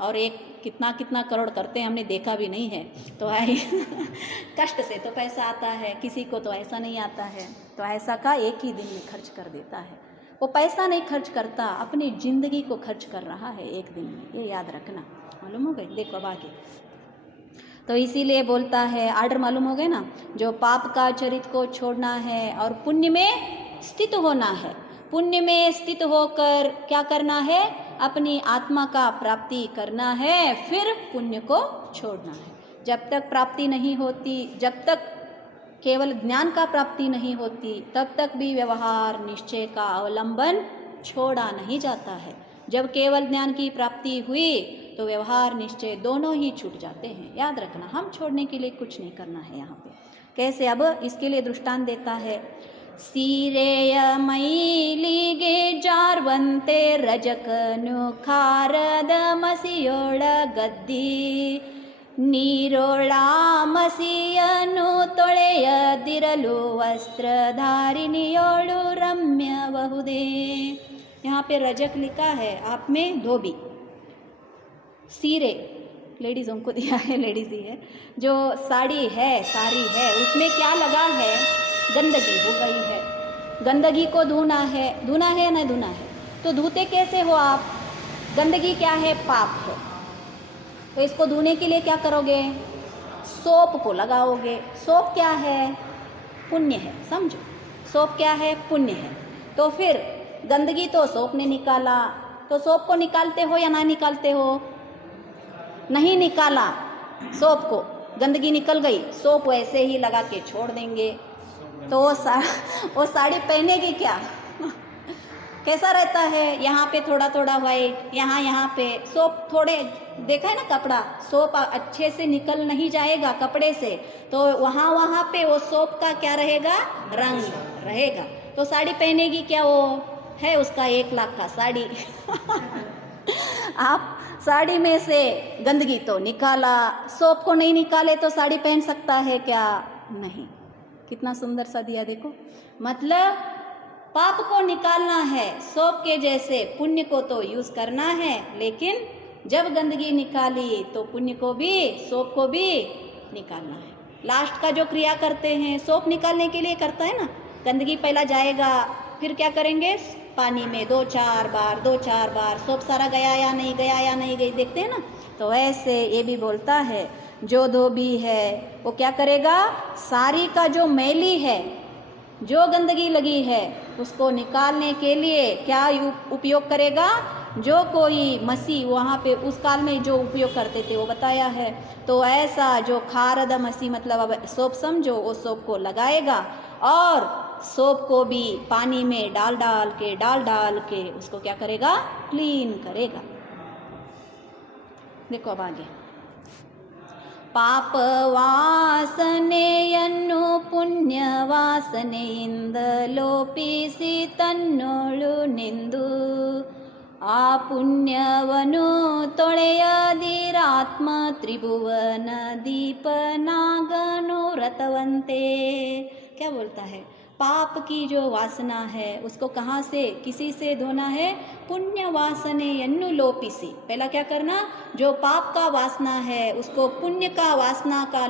और एक कितना करोड़ करते हैं, हमने देखा भी नहीं है। तो आई कष्ट से तो पैसा आता है, किसी को तो ऐसा नहीं आता है। तो ऐसा का एक ही दिन में खर्च कर देता है। वो पैसा नहीं खर्च करता, अपनी ज़िंदगी को खर्च कर रहा है एक दिन में। ये याद रखना। मालूम हो गए? देखो अब आगे तो इसीलिए बोलता है, आर्डर मालूम हो गए ना, जो पाप का चरित्र को छोड़ना है और पुण्य में स्थित होना है। पुण्य में स्थित होकर क्या करना है? अपनी आत्मा का प्राप्ति करना है, फिर पुण्य को छोड़ना है। जब तक प्राप्ति नहीं होती, जब तक केवल ज्ञान का प्राप्ति नहीं होती, तब तक भी व्यवहार निश्चय का अवलंबन छोड़ा नहीं जाता है। जब केवल ज्ञान की प्राप्ति हुई तो व्यवहार निश्चय दोनों ही छूट जाते हैं। याद रखना, हम छोड़ने के लिए कुछ नहीं करना है यहाँ पे। कैसे? अब इसके लिए दृष्टांत देता है। सीरेय मैलिगे जार्वंते रजकनु खारद मसियोळ गद्दी ನೀರೊಳ ಮಸಿಯನು ತೊಳೆಯದಿರಲು वस्त्रधारिणियोळु रम्यಬಹುದೇ। यहाँ पे रजक लिखा है, आप में धोबी। सीरे लेडीज़ों को दिया है, लेडीज़ ही है। जो साड़ी है, साड़ी है, उसमें क्या लगा है? गंदगी हो गई है। गंदगी को धोना है, धोना है ना धोना है? तो धोते कैसे हो आप? गंदगी क्या है? पाप है। तो इसको धोने के लिए क्या करोगे? सोप को लगाओगे। सोप क्या है? पुण्य है। समझो, सोप क्या है? पुण्य है। तो फिर गंदगी तो सोप ने निकाला, तो सोप को निकालते हो या ना निकालते हो? नहीं निकाला सोप को, गंदगी निकल गई, सोप वैसे ही लगा के छोड़ देंगे, तो वो साड़ी पहनेगी क्या? कैसा रहता है, यहाँ पे थोड़ा थोड़ा वाइट, यहाँ पे सोप थोड़े, देखा है ना कपड़ा, सोप अच्छे से निकल नहीं जाएगा कपड़े से, तो वहाँ पे वो सोप का क्या रहेगा, रंग रहेगा। तो साड़ी पहनेगी क्या? वो है उसका 1 लाख का साड़ी। आप साड़ी में से गंदगी तो निकाला, सोप को नहीं निकाले तो साड़ी पहन सकता है क्या? नहीं। कितना सुंदर सा दिया देखो, मतलब पाप को निकालना है, सोप के जैसे पुण्य को तो यूज करना है, लेकिन जब गंदगी निकाली तो पुण्य को भी, सोप को भी निकालना है। लास्ट का जो क्रिया करते हैं सोप निकालने के लिए करता है ना, गंदगी पहला जाएगा, फिर क्या करेंगे, पानी में 2-4 बार सोप सारा गया या नहीं गई, देखते हैं ना। तो ऐसे ये भी बोलता है, जो धोबी है वो क्या करेगा, साड़ी का जो मैली है, जो गंदगी लगी है, उसको निकालने के लिए क्या उपयोग करेगा, जो कोई मसी वहाँ पे उस काल में जो उपयोग करते थे वो बताया है। तो ऐसा जो खारद मसी, मतलब अब सोप समझो, वो सोप को लगाएगा और सोप को भी पानी में डाल डाल के उसको क्या करेगा, क्लीन करेगा। देखो अब आगे, ಪಾಪ ವಾಸನೆಯನ್ನು ಪುಣ್ಯ ವಾಸನೆಯಿಂದ ಲೋಪಿಸಿ ತನ್ನೋಳು ನಿಂದು ಆ ಪುಣ್ಯವನ್ನು ತೊಳೆಯದಿರಾತ್ಮ त्रिभुवन दीपनागनो रतवंते। क्या बोलता है, पाप की जो वासना है उसको कहाँ से, किसी से धोना है, पुण्य वासने यन्नु लोपिसी। पहला क्या करना, जो पाप का वासना है उसको पुण्य का वासना का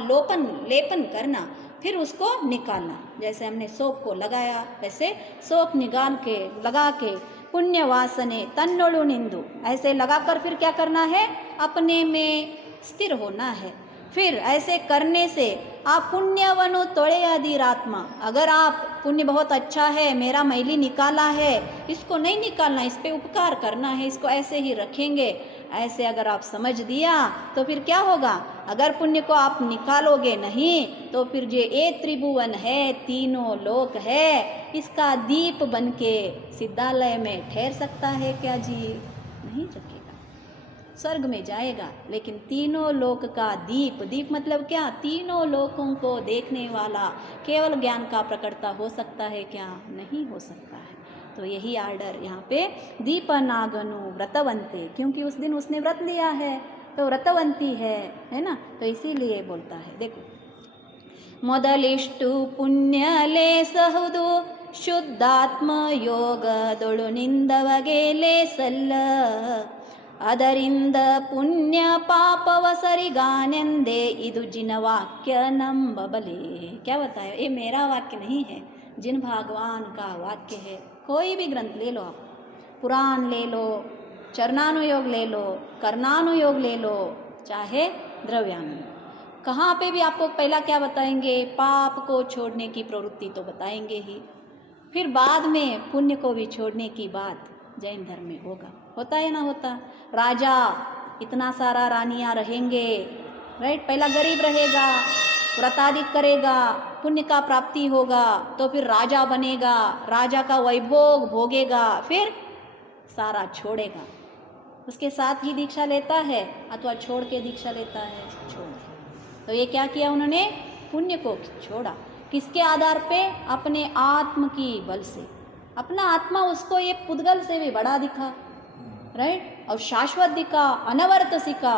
लेपन करना, फिर उसको निकालना। जैसे हमने सोप को लगाया वैसे सोप निकाल के लगा के पुण्य वासने तन्नोळु निंदु, ऐसे लगाकर फिर क्या करना है, अपने में स्थिर होना है। फिर ऐसे करने से आप पुण्यवनु तोड़ेयदिरात्मा, अगर आप पुण्य बहुत अच्छा है, मेरा मैली निकाला है, इसको नहीं निकालना, इस पे उपकार करना है, इसको ऐसे ही रखेंगे, ऐसे अगर आप समझ दिया तो फिर क्या होगा, अगर पुण्य को आप निकालोगे नहीं तो फिर जो ये त्रिभुवन है, तीनों लोक है, इसका दीप बन के सिद्धालय में ठहर सकता है क्या जी? नहीं रखेगा, स्वर्ग में जाएगा, लेकिन तीनों लोक का दीप मतलब क्या, तीनों लोकों को देखने वाला केवल ज्ञान का प्रकटता हो सकता है क्या? नहीं हो सकता है। तो यही आर्डर यहाँ पे, दीपनागनु व्रतवंते, क्योंकि उस दिन उसने व्रत लिया है तो व्रतवंती है ना, तो इसीलिए बोलता है। देखो, ಮೊದಲಿಷ್ಟು ಪುಣ್ಯ ಲೇಸಹುದು ಶುದ್ಧಾತ್ಮ ಯೋಗದೊಳು ನಿಂದವಗೆ ಲೇಸಲ್ಲ, ಅದರಿಂದ ಪುಣ್ಯ ಪಾಪವ ಸರಿಗಾನೆಂದೇ ಇದು जिन वाक्य नंबबले। क्या बताया, ये मेरा वाक्य नहीं है, जिन भगवान का वाक्य है। कोई भी ग्रंथ ले लो आप, पुराण ले लो, चरणानुयोग ले लो, कर्णानुयोग ले लो, चाहे द्रव्यानुयोग, कहाँ पे भी आपको पहला क्या बताएंगे, पाप को छोड़ने की प्रवृत्ति तो बताएंगे ही, फिर बाद में पुण्य को भी छोड़ने की बात जैन धर्म में होता है ना होता। राजा इतना सारा रानियां रहेंगे, राइट, पहला गरीब रहेगा, व्रतादि करेगा, पुण्य का प्राप्ति होगा, तो फिर राजा बनेगा, राजा का वैभोग भोगेगा, फिर सारा छोड़ेगा, उसके साथ ही दीक्षा लेता है अथवा छोड़ के दीक्षा लेता है, छोड़। तो ये क्या किया उन्होंने, पुण्य को छोड़ा, किसके आधार पे, अपने आत्म की बल से। अपना आत्मा उसको ये पुद्गल से भी बड़ा दिखा, राइट, और शाश्वत दिखा, अनवर्त सिखा,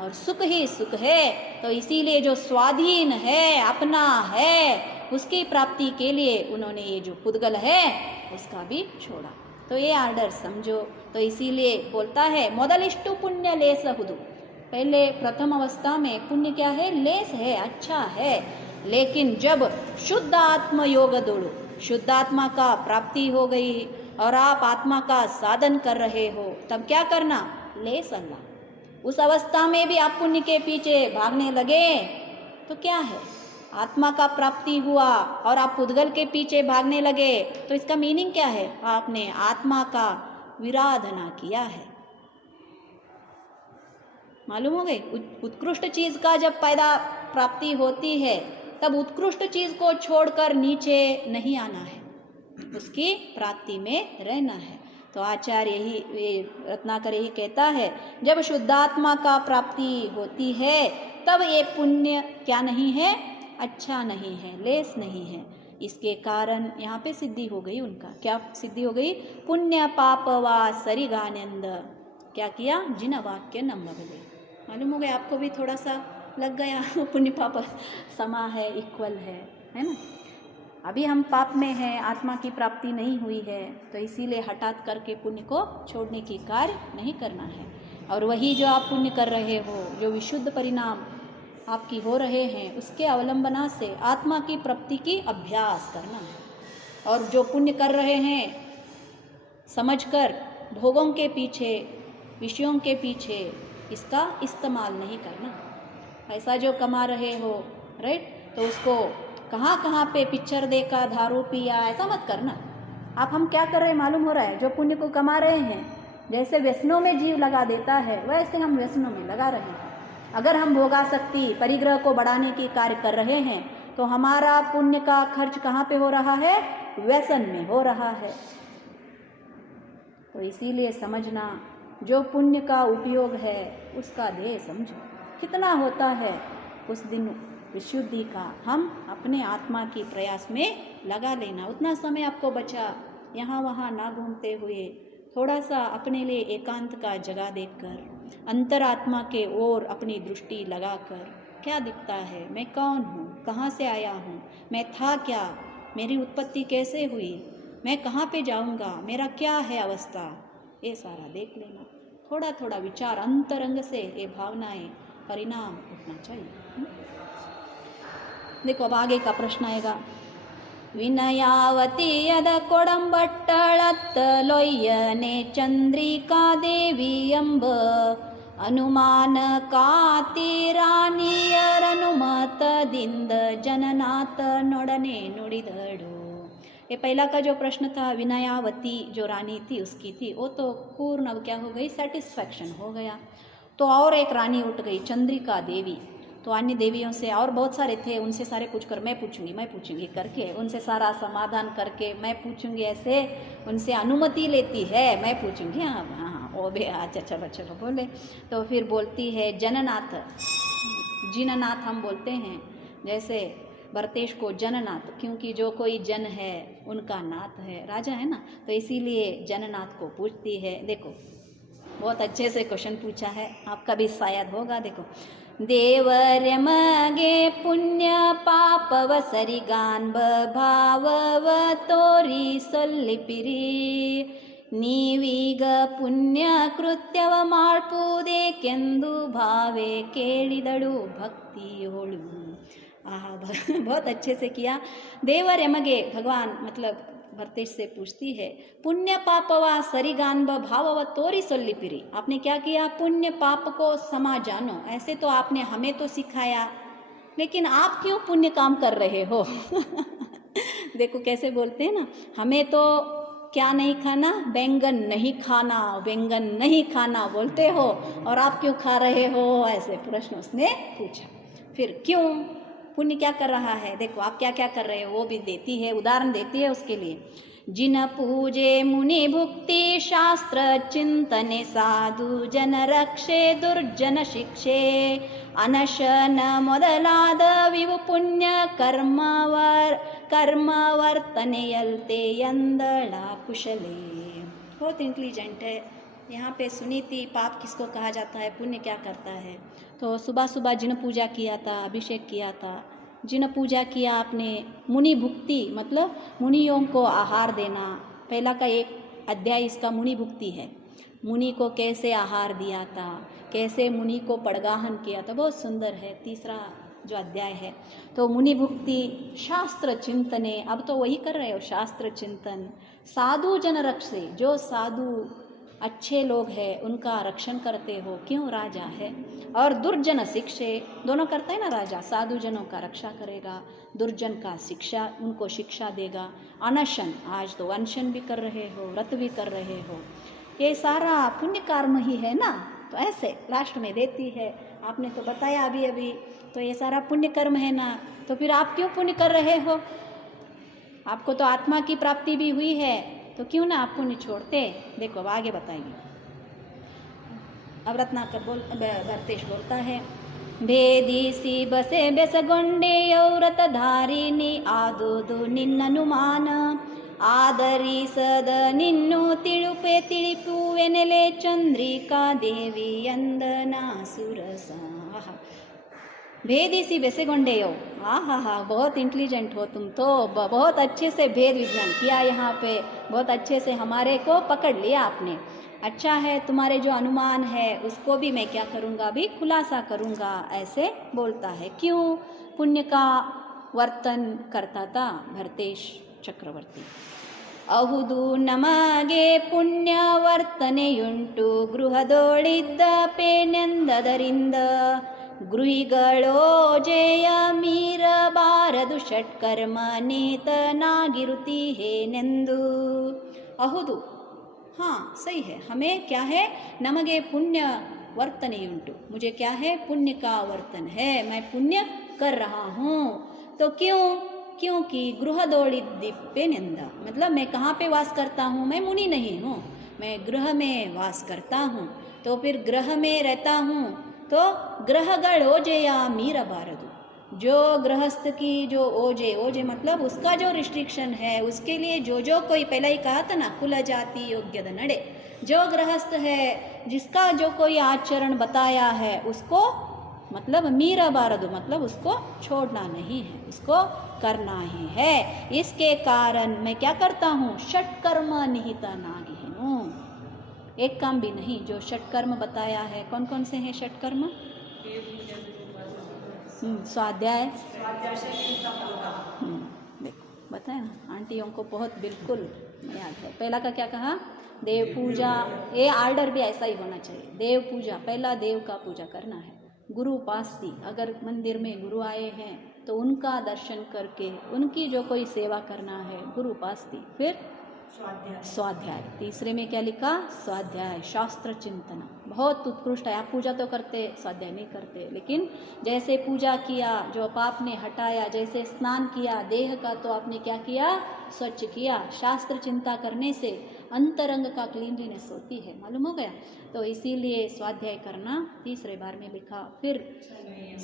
और सुख ही सुख है। तो इसीलिए जो स्वाधीन है, अपना है, उसकी प्राप्ति के लिए उन्होंने ये जो पुद्गल है उसका भी छोड़ा। तो ये आर्डर समझो। तो इसीलिए बोलता है, मोदलिष्टु पुण्य लेस हुदु, पहले प्रथम अवस्था में पुण्य क्या है, लेस है, अच्छा है, लेकिन जब शुद्ध आत्म योग दौड़ो, शुद्ध आत्मा का प्राप्ति हो गई और आप आत्मा का साधन कर रहे हो, तब क्या करना, लेस अल्लाह। उस अवस्था में भी आप पुण्य के पीछे भागने लगे तो क्या है, आत्मा का प्राप्ति हुआ और आप पुद्गल के पीछे भागने लगे, तो इसका मीनिंग क्या है, आपने आत्मा का विराधना किया है। मालूम हो गई। उत्कृष्ट चीज़ का जब पैदा प्राप्ति होती है तब उत्कृष्ट चीज़ को छोड़कर नीचे नहीं आना है, उसकी प्राप्ति में रहना है। तो आचार्य यही रत्नाकर यही कहता है, जब शुद्धात्मा का प्राप्ति होती है तब ये पुण्य क्या नहीं है, अच्छा नहीं है, लेस नहीं है। इसके कारण यहाँ पे सिद्धि हो गई उनका। क्या सिद्धि हो गई? पुण्य पाप वा सरिगानंद। क्या किया? जिन वाक्य न मगले। मालूम हो गया आपको भी, थोड़ा सा लग गया पुण्य पाप समा है, इक्वल है ना। अभी हम पाप में हैं, आत्मा की प्राप्ति नहीं हुई है, तो इसीलिए हठात करके पुण्य को छोड़ने की कार्य नहीं करना है। और वही जो आप पुण्य कर रहे हो, जो विशुद्ध परिणाम आपकी हो रहे हैं, उसके अवलंबना से आत्मा की प्राप्ति की अभ्यास करना है। और जो पुण्य कर रहे हैं समझकर भोगों के पीछे, विषयों के पीछे इसका इस्तेमाल नहीं करना। पैसा जो कमा रहे हो, राइट, तो उसको कहाँ कहाँ पे पिक्चर देखा, दारू पिया, ऐसा मत करना। आप हम क्या कर रहे हैं मालूम हो रहा है? जो पुण्य को कमा रहे हैं, जैसे व्यसनों में जीव लगा देता है, वैसे हम व्यसनों में लगा रहे हैं। अगर हम भोगासक्ति परिग्रह को बढ़ाने की कार्य कर रहे हैं तो हमारा पुण्य का खर्च कहाँ पे हो रहा है? व्यसन में हो रहा है। तो इसीलिए समझना, जो पुण्य का उपयोग है उसका ध्येय समझो कितना होता है। उस दिन विशुद्धि का हम अपने आत्मा की प्रयास में लगा लेना। उतना समय आपको बचा, यहाँ वहाँ ना घूमते हुए थोड़ा सा अपने लिए एकांत का जगह देखकर अंतरात्मा के ओर अपनी दृष्टि लगाकर, क्या दिखता है, मैं कौन हूँ, कहाँ से आया हूँ, मैं था क्या, मेरी उत्पत्ति कैसे हुई, मैं कहाँ पे जाऊँगा, मेरा क्या है अवस्था, ये सारा देख लेना। थोड़ा थोड़ा विचार अंतरंग से ये भावनाएं परिणाम उठना चाहिए। देखो अब आगे का प्रश्न आएगा। विनयावती यद कोडंबट्टळत्त लोय्यने चंद्रिका देवी अंब अनुमान कातिरानियर अनुमत दिंद जननाथ नोडने नुडिदड़ो। ये पहला का जो प्रश्न था, विनयावती जो रानी थी उसकी थी, वो तो पूर्ण अब क्या हो गई, सेटिस्फैक्शन हो गया। तो और एक रानी उठ गई, चंद्रिका देवी। तो अन्य देवियों से और बहुत सारे थे, उनसे सारे पूछकर मैं पूछूंगी करके, उनसे सारा समाधान करके मैं पूछूंगी, ऐसे उनसे अनुमति लेती है, मैं पूछूंगी। हाँ हाँ ओ बे, अच्छा चलो चलो बोले। तो फिर बोलती है जननाथ, जिननाथ हम बोलते हैं, जैसे भरतेश को जननाथ, क्योंकि जो कोई जन है उनका नाथ है, राजा है ना, तो इसीलिए जननाथ को पूछती है। देखो बहुत अच्छे से क्वेश्चन पूछा है, आपका भी शायद होगा। देखो, देवर्यमगे पुण्य पापव सरिगान भावव तोरी सोल्लिपिरी ನೀವೀಗ ಪುಣ್ಯ ಕೃತ್ಯವ ಮಾಡ್ಪುದೇಕೆಂದು ಭಾವೆ ಕೇಳಿದಳು ಭಕ್ತಿಯೋಳು। आहा बहुत अच्छे से किया। देवर यमगे, भगवान मतलब भरतेश से पूछती है, पुण्य पापवा सरिगान भावव तोरी सोल्लिपिरी। आपने क्या किया? पुण्य पाप को समा जानो। ऐसे तो आपने हमें तो सिखाया, लेकिन आप क्यों पुण्य काम कर रहे हो? देखो कैसे बोलते हैं ना, हमें तो क्या नहीं खाना, बैंगन नहीं खाना, बैंगन नहीं खाना बोलते हो, और आप क्यों खा रहे हो? ऐसे प्रश्न उसने पूछा। फिर क्यों, पुण्य क्या कर रहा है, देखो आप क्या क्या कर रहे हो, वो भी देती है, उदाहरण देती है उसके लिए। जिन पूजे मुनि भुक्ति शास्त्र चिंतने साधु जन रक्षे दुर्जन शिक्षे अनशन ಮೊದಲಾದ ವಿವು पुण्य कर्म वರ್ತನೆಯಲ್ತೆ ಎಂದಳ ಕುಶಲೆ। बहुत इंटेलिजेंट है। यहाँ पे सुनी थी पाप किसको कहा जाता है, पुण्य क्या करता है। तो सुबह सुबह जिन पूजा किया था, अभिषेक किया था, जिन पूजा किया आपने, मुनि भुक्ति मतलब मुनियों को आहार देना। पहला का एक अध्याय इसका मुनि भुक्ति है, मुनि को कैसे आहार दिया था, कैसे मुनि को पड़गाहन किया था, बहुत सुंदर है तीसरा जो अध्याय है। तो मुनि भुक्ति, शास्त्र चिंतने, अब तो वही कर रहे हो, शास्त्र चिंतन। साधु जन रक्षे, जो साधु अच्छे लोग हैं उनका रक्षण करते हो, क्यों, राजा है। और दुर्जन शिक्षे, दोनों करता है ना राजा, साधु जनों का रक्षा करेगा, दुर्जन का शिक्षा, उनको शिक्षा देगा। अनशन, आज तो अनशन भी कर रहे हो, व्रत भी कर रहे हो, ये सारा पुण्य कर्म ही है ना। तो ऐसे लास्ट में देती है। आपने तो बताया अभी अभी, तो ये सारा पुण्य कर्म है ना, तो फिर आप क्यों पुण्य कर रहे हो? आपको तो आत्मा की प्राप्ति भी हुई है, तो क्यों ना आप पुण्य छोड़ते? देखो अब आगे बताइए। अब रत्नाकर भरतेश बोलता है, ಭೇದಿಸಿ ಬಸೆ ಬೆಸಗೊಂಡೆಯೌರತಧಾರಿಣಿ ಆದುದು ನಿನ್ನನುಮಾನ ಆದರಿಸದ ನಿನ್ನು ತಿಳುಪೆ ತಿಳಿಪುವೆನೆಲೆ ಚಂದ್ರಿಕಾ ದೇವಿ ಅಂದನ ಸುರಸ। भेदी सी बेसेगोंडेयो, हाँ हाँ हाँ, बहुत इंटेलिजेंट हो तुम तो, बहुत अच्छे से भेद विज्ञान किया यहाँ पे, बहुत अच्छे से हमारे को पकड़ लिया आपने। अच्छा है, तुम्हारे जो अनुमान है उसको भी मैं क्या करूँगा, भी खुलासा करूँगा, ऐसे बोलता है। क्यों पुण्य का वर्तन करता था भरतेश चक्रवर्ती। ಅಹುದು ನಮಗೆ ಪುಣ್ಯ ವರ್ತನೆಯುಂಟು ಗೃಹದೊಳಿದ್ದ ಪೇನೆಂದದರಿಂದ ಗೃಹಿಗಳೋ ಜಯ ಮೀರಬಾರದು ಷಟ್ಕರ್ಮ ನೇತನಾಗಿರುತ್ತೀಹೇನೆಂದು। ಅಹುದು, हाँ सही है, हमें क्या है, नमगे पुण्य वर्तनेयुंटु, मुझे क्या है, पुण्य का वर्तन है, मैं पुण्य कर रहा हूँ। तो क्यों? क्योंकि गृहदोड़ी दिप्पे निंदा, मतलब मैं कहाँ पे वास करता हूँ, मैं मुनि नहीं हूँ, मैं गृह में वास करता हूँ। तो फिर गृह में रहता हूँ, तो ग्रहगलोजया मीरबारदु, जो गृहस्थ की जो ओजे, ओजे मतलब उसका जो रिस्ट्रिक्शन है, उसके लिए जो कोई पहले ही कहा था ना, कुल जाति योग्यद नड़े, जो गृहस्थ है जिसका जो कोई आचरण बताया है उसको मतलब मीरबारदु, मतलब उसको छोड़ना नहीं है, उसको करना ही है। इसके कारण मैं क्या करता हूँ, षट्कर्म निहिता नागिहिनु, एक काम भी नहीं, जो षट्कर्म बताया है। कौन कौन से हैं षट्कर्म? स्वाध्याय, देखो बताया ना, आंटियों को बहुत बिल्कुल याद है। पहला का क्या कहा, देव पूजा, ये आर्डर भी ऐसा ही होना चाहिए। देव पूजा, पहला देव का पूजा करना है। गुरु उपासती, अगर मंदिर में गुरु आए हैं तो उनका दर्शन करके उनकी जो कोई सेवा करना है, गुरु उपासती। फिर स्वाध्याय, तीसरे में क्या लिखा, स्वाध्याय शास्त्र चिंतन, बहुत उत्कृष्ट है। आप पूजा तो करते, स्वाध्याय नहीं करते, लेकिन जैसे पूजा किया, जो पाप ने हटाया, जैसे स्नान किया देह का, तो आपने क्या किया, स्वच्छ किया। शास्त्र चिंता करने से अंतरंग का क्लीनलीनेस होती है, मालूम हो गया। तो इसीलिए स्वाध्याय करना तीसरे बार में लिखा। फिर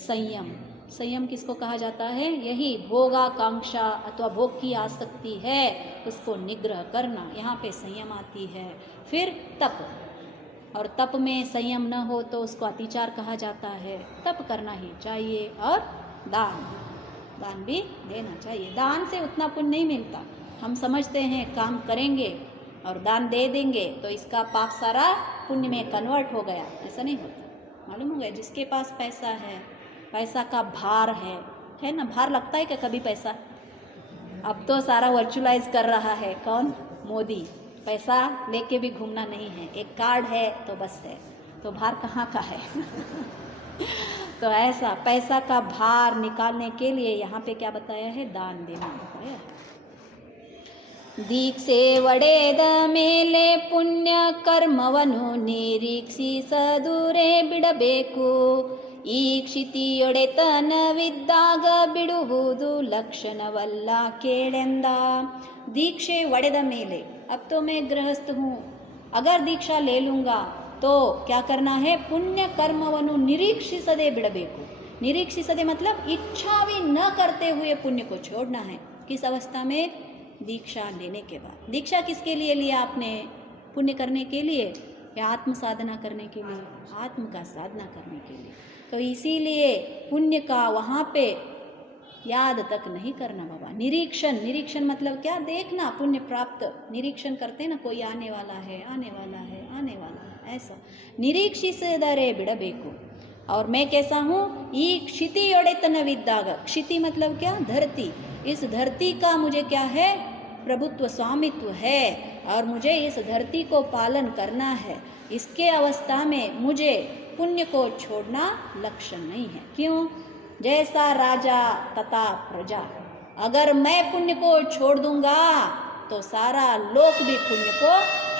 संयम, संयम किसको कहा जाता है, यही भोगाकांक्षा अथवा भोग की आसक्ति है उसको निग्रह करना, यहाँ पे संयम आती है। फिर तप, और तप में संयम न हो तो उसको अतिचार कहा जाता है, तप करना ही चाहिए। और दान, दान भी देना चाहिए। दान से उतना पुण्य नहीं मिलता, हम समझते हैं काम करेंगे और दान दे देंगे तो इसका पाप सारा पुण्य में कन्वर्ट हो गया, ऐसा नहीं होता, मालूम हो गया। जिसके पास पैसा है, पैसा का भार है ना, भार लगता है क्या कभी पैसा? अब तो सारा वर्चुअलाइज कर रहा है कौन, मोदी। पैसा लेके भी घूमना नहीं है, एक कार्ड है तो बस है, तो भार कहाँ का है? तो ऐसा पैसा का भार निकालने के लिए यहाँ पे क्या बताया है, दान देना बताया है। दीक्षे ಒಡೆದ ಮೇಲೆ ಪುಣ್ಯ ಕರ್ಮವನ್ನು ನಿರೀಕ್ಷಿಸದುರೆ ಬಿಡಬೇಕು, ಈ ಕ್ಷಿತಿಯೊಡೆತನವಿದ್ದಾಗ ಬಿಡುವುದು ಲಕ್ಷಣವಲ್ಲ ಕೇಳೆಂದ। दीक्षे ಒಡೆದ ಮೇಲೆ, अब तो मैं गृहस्थ हूँ, अगर दीक्षा ले लूँगा तो क्या करना है, पुण्य कर्मವನ್ನು निरीक्षिसदे बिडबेकु। निरीक्षिसदे मतलब इच्छा भी न करते हुए पुण्य को छोड़ना है। किस अवस्था में, दीक्षा लेने के बाद। दीक्षा किसके लिए लिया आपने, पुण्य करने के लिए या आत्म साधना करने के लिए? आत्म का साधना करने के लिए। तो इसीलिए पुण्य का वहाँ पे याद तक नहीं करना बाबा। निरीक्षण, निरीक्षण मतलब क्या, देखना, पुण्य प्राप्त निरीक्षण करते ना, कोई आने वाला है, आने वाला है, आने वाला है, ऐसा निरीक्षिसदरे बिडबेकु। और मैं कैसा हूँ, ई क्षितियೊಡೆತನವಿದ್ದಾಗ, क्षिति मतलब क्या, धरती। इस धरती का मुझे क्या है, प्रभुत्व, स्वामित्व है, और मुझे इस धरती को पालन करना है। इसके अवस्था में मुझे पुण्य को छोड़ना लक्षण नहीं है। क्यों, जैसा राजा तथा प्रजा, अगर मैं पुण्य को छोड़ दूंगा तो सारा लोक भी पुण्य को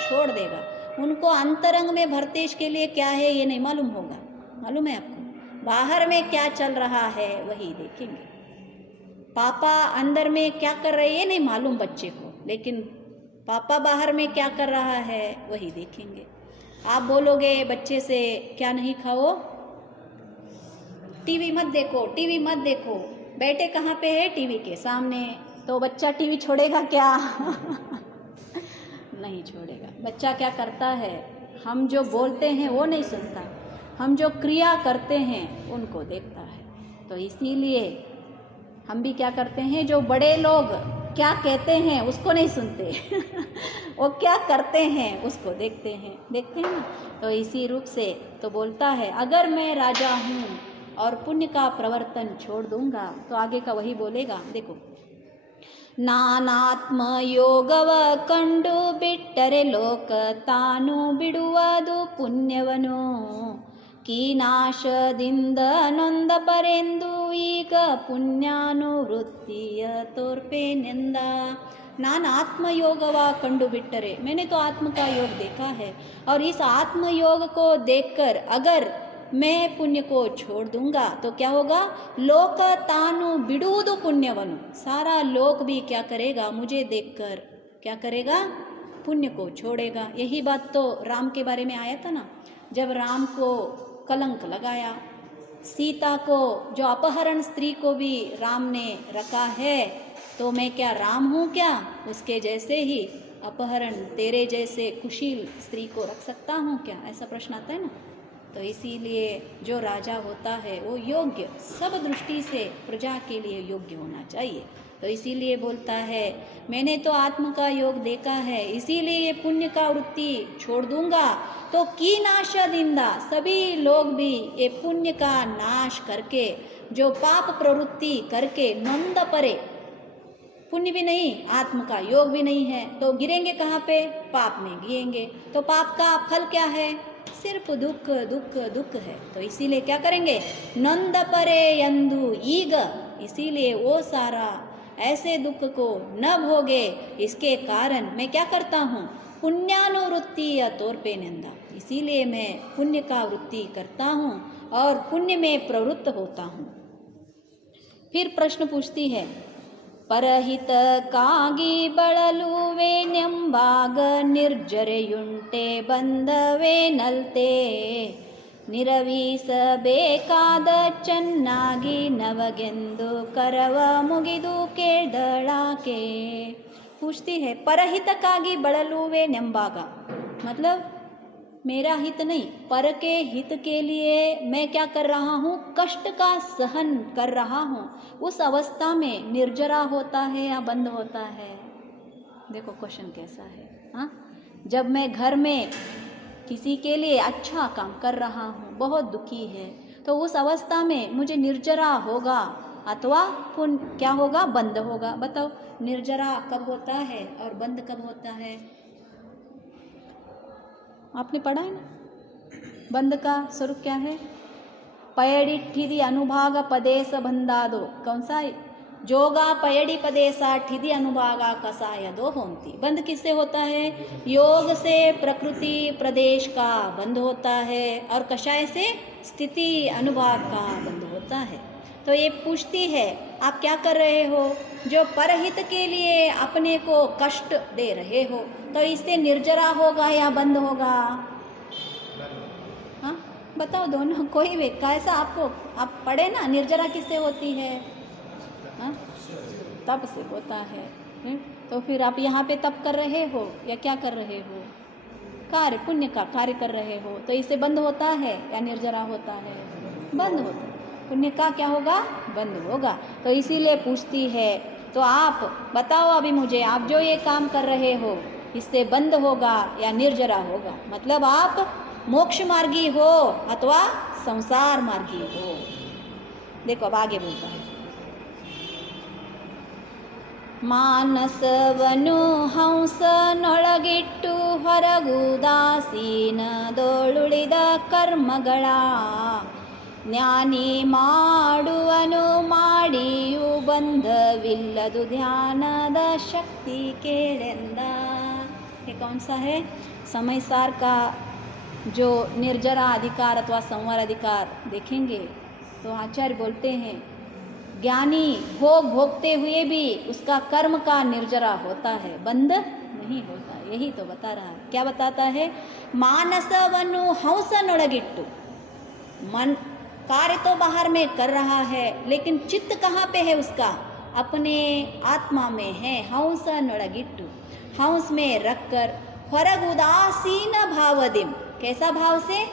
छोड़ देगा। उनको अंतरंग में भरते इसके लिए क्या है ये नहीं मालूम होगा। मालूम है आपको, बाहर में क्या चल रहा है वही देखेंगे। पापा अंदर में क्या कर रहे हैं ये नहीं मालूम बच्चे को, लेकिन पापा बाहर में क्या कर रहा है वही देखेंगे। आप बोलोगे बच्चे से क्या नहीं खाओ, टीवी मत देखो, टीवी मत देखो, बैठे कहाँ पे है टीवी के सामने, तो बच्चा टीवी छोड़ेगा क्या? नहीं छोड़ेगा। बच्चा क्या करता है, हम जो बोलते हैं वो नहीं सुनता, हम जो क्रिया करते हैं उनको देखता है। तो इसीलिए हम भी क्या करते हैं, जो बड़े लोग क्या कहते हैं उसको नहीं सुनते वो क्या करते हैं उसको देखते हैं ना। तो इसी रूप से तो बोलता है अगर मैं राजा हूँ और पुण्य का प्रवर्तन छोड़ दूंगा, तो आगे का वही बोलेगा। देखो, ನಾನಾತ್ಮ ಯೋಗವ ಕಂಡು ಬಿಟ್ಟರೆ ಲೋಕ ತಾನು ಬಿಡುವುದು ಪುಣ್ಯವನು, ಕೀನಾಶದಿಂದ ನೊಂದ ಪರೆಂದು ಈಗ ಪುಣ್ಯಾನುವೃತ್ತಿಯ ತೋರ್ಪೇನೆಂದ। नान आत्मयोगव कंडु बिट्टरे, मैंने तो आत्म का योग देखा है, और इस आत्मयोग को देखकर अगर मैं पुण्य को छोड़ दूंगा तो क्या होगा, लोक तानु बिडुವುದು पुण्यवनु, सारा लोक भी क्या करेगा, मुझे देखकर क्या करेगा, पुण्य को छोड़ेगा। यही बात तो राम के बारे में आया था ना, जब राम को कलंक लगाया, सीता को जो अपहरण स्त्री को भी राम ने रखा है, तो मैं क्या राम हूँ क्या, उसके जैसे ही अपहरण तेरे जैसे कुशील स्त्री को रख सकता हूँ क्या, ऐसा प्रश्न आता है ना। तो इसीलिए जो राजा होता है वो योग्य, सब दृष्टि से प्रजा के लिए योग्य होना चाहिए। तो इसीलिए बोलता है मैंने तो आत्म का योग देखा है, इसीलिए ये पुण्य का वृत्ति छोड़ दूंगा तो की नाशादिंदा, सभी लोग भी ये पुण्य का नाश करके, जो पाप प्रवृत्ति करके नंद परे, पुण्य भी नहीं आत्म का योग भी नहीं है, तो गिरेंगे कहाँ पे, पाप में गिरेंगे। तो पाप का फल क्या है, सिर्फ दुख दुख दुख है। तो इसीलिए क्या करेंगे, नंद परे यंदु ईग, इसीलिए वो सारा ऐसे दुख को न भोगे, इसके कारण मैं क्या करता हूँ, पुण्यानुवृत्ति या तौर पे निंदा, इसीलिए मैं पुण्य का वृत्ति करता हूँ और पुण्य में प्रवृत्त होता हूँ। फिर प्रश्न पूछती है, ಪರಹಿತ ಕಾಗಿ ಬಳಲುವೆ ನೆಂಬಾಗ ನಿರ್ಜರೆಯುಂಟೆ ಬಂದವೇನಲ್ತೆ, ನಿರವಿಸಬೇಕಾದ ಚೆನ್ನಾಗಿ ನವಗೆಂದು ಕರವ ಮುಗಿದು ಕೇಳ್ದಳಾಕೆ। पूछती है परहितकागी ಬಳಲುವೆ ನೆಂಬಾಗ, मतलब मेरा हित नहीं, पर के हित के लिए मैं क्या कर रहा हूँ, कष्ट का सहन कर रहा हूँ। उस अवस्था में निर्जरा होता है या बंद होता है, देखो क्वेश्चन कैसा है। हाँ, जब मैं घर में किसी के लिए अच्छा काम कर रहा हूँ, बहुत दुखी है, तो उस अवस्था में मुझे निर्जरा होगा अथवा पुण्य क्या होगा, बंद होगा। बताओ निर्जरा कब होता है और बंद कब होता है, आपने पढ़ा है ना। बंद का स्वरूप क्या है, पयडिठिधि अनुभाग पदेश बंदादो, कौन सा, जोगा पयड़ी पदेशा ठिधि अनुभागा कसाय दो होंती। बंद किससे होता है, योग से प्रकृति प्रदेश का बंद होता है, और कषाय से स्थिति अनुभाग का बंद होता है। तो ये पूछती है आप क्या कर रहे हो, जो परहित के लिए अपने को कष्ट दे रहे हो, तो इससे निर्जरा होगा या बंद होगा, हाँ बताओ, दोनों कोई भी कैसा, आपको आप पढ़े ना, निर्जरा किससे होती है, हाँ तप से होता है। तो फिर आप यहाँ पे तप कर रहे हो या क्या कर रहे हो, कार्य पुण्य का कार्य कर रहे हो, तो इससे बंद होता है या निर्जरा होता है, बंद होता है। पुण्य का क्या होगा, बंद होगा। तो इसीलिए पूछती है, तो आप बताओ अभी मुझे, आप जो ये काम कर रहे हो इससे बंद होगा या निर्जरा होगा, मतलब आप मोक्ष मार्गी हो अथवा संसार मार्गी हो। देखो अब आगे बोलता है, ಮಾನಸವನು ಹಂಸನೊಳಗಿಟ್ಟು ಹೊರಗುದಾಸೀನದೊಳುಳಿದ ಕರ್ಮಗಳ, ಜ್ಞಾನಿ ಮಾಡುವನು ಮಾಡಿಯೂ ಬಂಧವಿಲ್ಲದು ಧ್ಯಾನದ ಶಕ್ತಿ ಕೇಳೆಂದ। ये कौन सा है, समय सार का जो निर्जरा अधिकार अथवा संवर अधिकार देखेंगे तो आचार्य बोलते हैं ज्ञानी भोग भोगते हुए भी उसका कर्म का निर्जरा होता है, बंद नहीं होता। यही तो बता रहा है। क्या बताता है? मानसवनु हंसनोड़गिट्टु, मन कार्य तो बाहर में कर रहा है लेकिन चित्त कहाँ पे है उसका? अपने आत्मा में है। हंसनोड़गिट्टु, हंस में रखकर फरग उदासीन भावदिम, कैसा भाव से?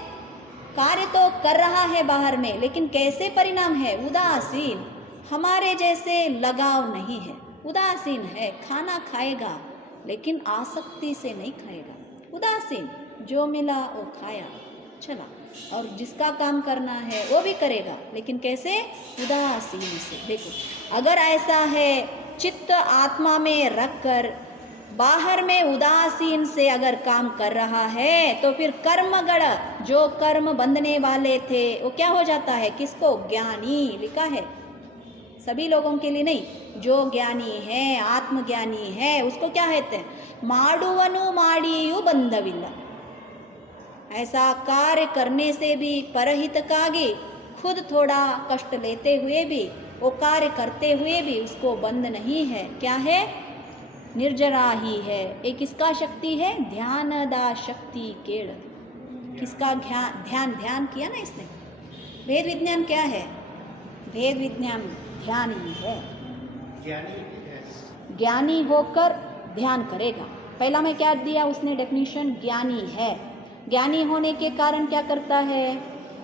कार्य तो कर रहा है बाहर में लेकिन कैसे परिणाम है? उदासीन, हमारे जैसे लगाव नहीं है, उदासीन है। खाना खाएगा लेकिन आसक्ति से नहीं खाएगा, उदासीन, जो मिला वो खाया चला, और जिसका काम करना है वो भी करेगा लेकिन कैसे? उदासीन से। देखो अगर ऐसा है, चित्त आत्मा में रखकर बाहर में उदासीन से अगर काम कर रहा है तो फिर कर्मगण, जो कर्म बंधने वाले थे वो क्या हो जाता है? किसको? ज्ञानी। लिखा है सभी लोगों के लिए नहीं, जो ज्ञानी है, आत्मज्ञानी है, उसको क्या कहते हैं? माडुवनु माडियु बंधविल्ल। ऐसा कार्य करने से भी परहित कागे, खुद थोड़ा कष्ट लेते हुए भी, वो कार्य करते हुए भी उसको बंध नहीं है। क्या है? निर्जरा ही है। एक किसका शक्ति है? ध्यान दा शक्ति केड़। किसका ध्यान? ध्यान किया ना इसने। भेद विज्ञान क्या है? भेद विज्ञान ध्यान ही है। ज्ञानी होकर ध्यान करेगा। पहला में क्या दिया उसने डेफिनेशन? ज्ञानी है। ज्ञानी होने के कारण क्या करता है?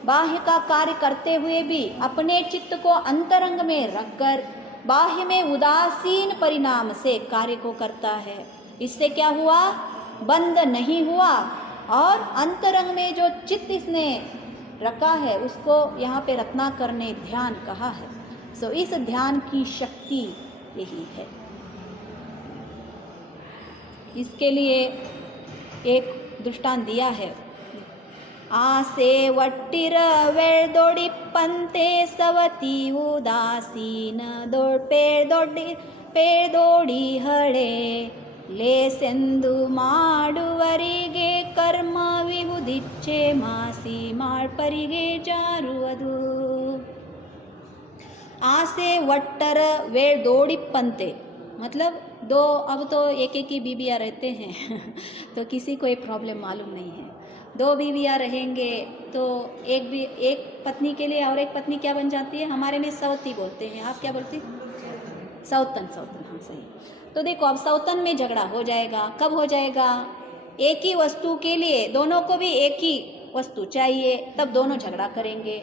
बाह्य का कार्य करते हुए भी अपने चित्त को अंतरंग में रखकर बाह्य में उदासीन परिणाम से कार्य को करता है। इससे क्या हुआ? बंद नहीं हुआ, और अंतरंग में जो चित्त इसने रखा है उसको यहाँ पे रत्ना करने ध्यान कहा है। सो इस ध्यान की शक्ति यही है। इसके लिए एक दृष्टांत दिया है। आसे वट्टिरवेळ्दोडिप्पन्ते सवती उदासीन पेदोडी हळे लेसेंदु ಮಾಡುವರಿಗೆ ಕರ್ಮ ವಿಹುದಿಚ್ಛೆ ಮಾಸಿ ಮಾಳ್ಪರಿಗೆ ಜಾರುವುದು। आसे वट्टर वेळ दोडिप्पन्ते मतलब दो, अब तो एक एक ही बीबियाँ रहते हैं तो किसी को ये प्रॉब्लम मालूम नहीं है। दो बीवियाँ रहेंगे तो एक पत्नी के लिए और एक पत्नी क्या बन जाती है? हमारे में सौती बोलते हैं, आप क्या बोलते हैं? सौतन। हाँ सही। तो देखो अब सौतन में झगड़ा हो जाएगा। कब हो जाएगा? एक ही वस्तु के लिए दोनों को भी एक ही वस्तु चाहिए, तब दोनों झगड़ा करेंगे।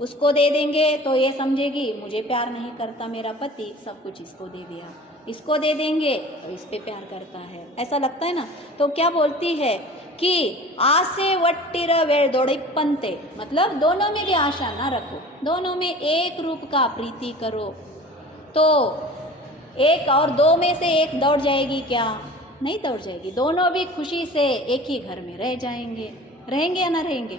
उसको दे देंगे तो ये समझेगी मुझे प्यार नहीं करता मेरा पति, सब कुछ इसको दे दिया। इसको दे देंगे तो इस पे प्यार करता है, ऐसा लगता है ना। तो क्या बोलती है कि आसे वट्टिर वेळ्दोडिप्पन्ते, मतलब दोनों में भी आशा ना रखो, दोनों में एक रूप का प्रीति करो। तो एक और दो में से एक दौड़ जाएगी क्या? नहीं दौड़ जाएगी। दोनों भी खुशी से एक ही घर में रह जाएंगे। रहेंगे या ना रहेंगे?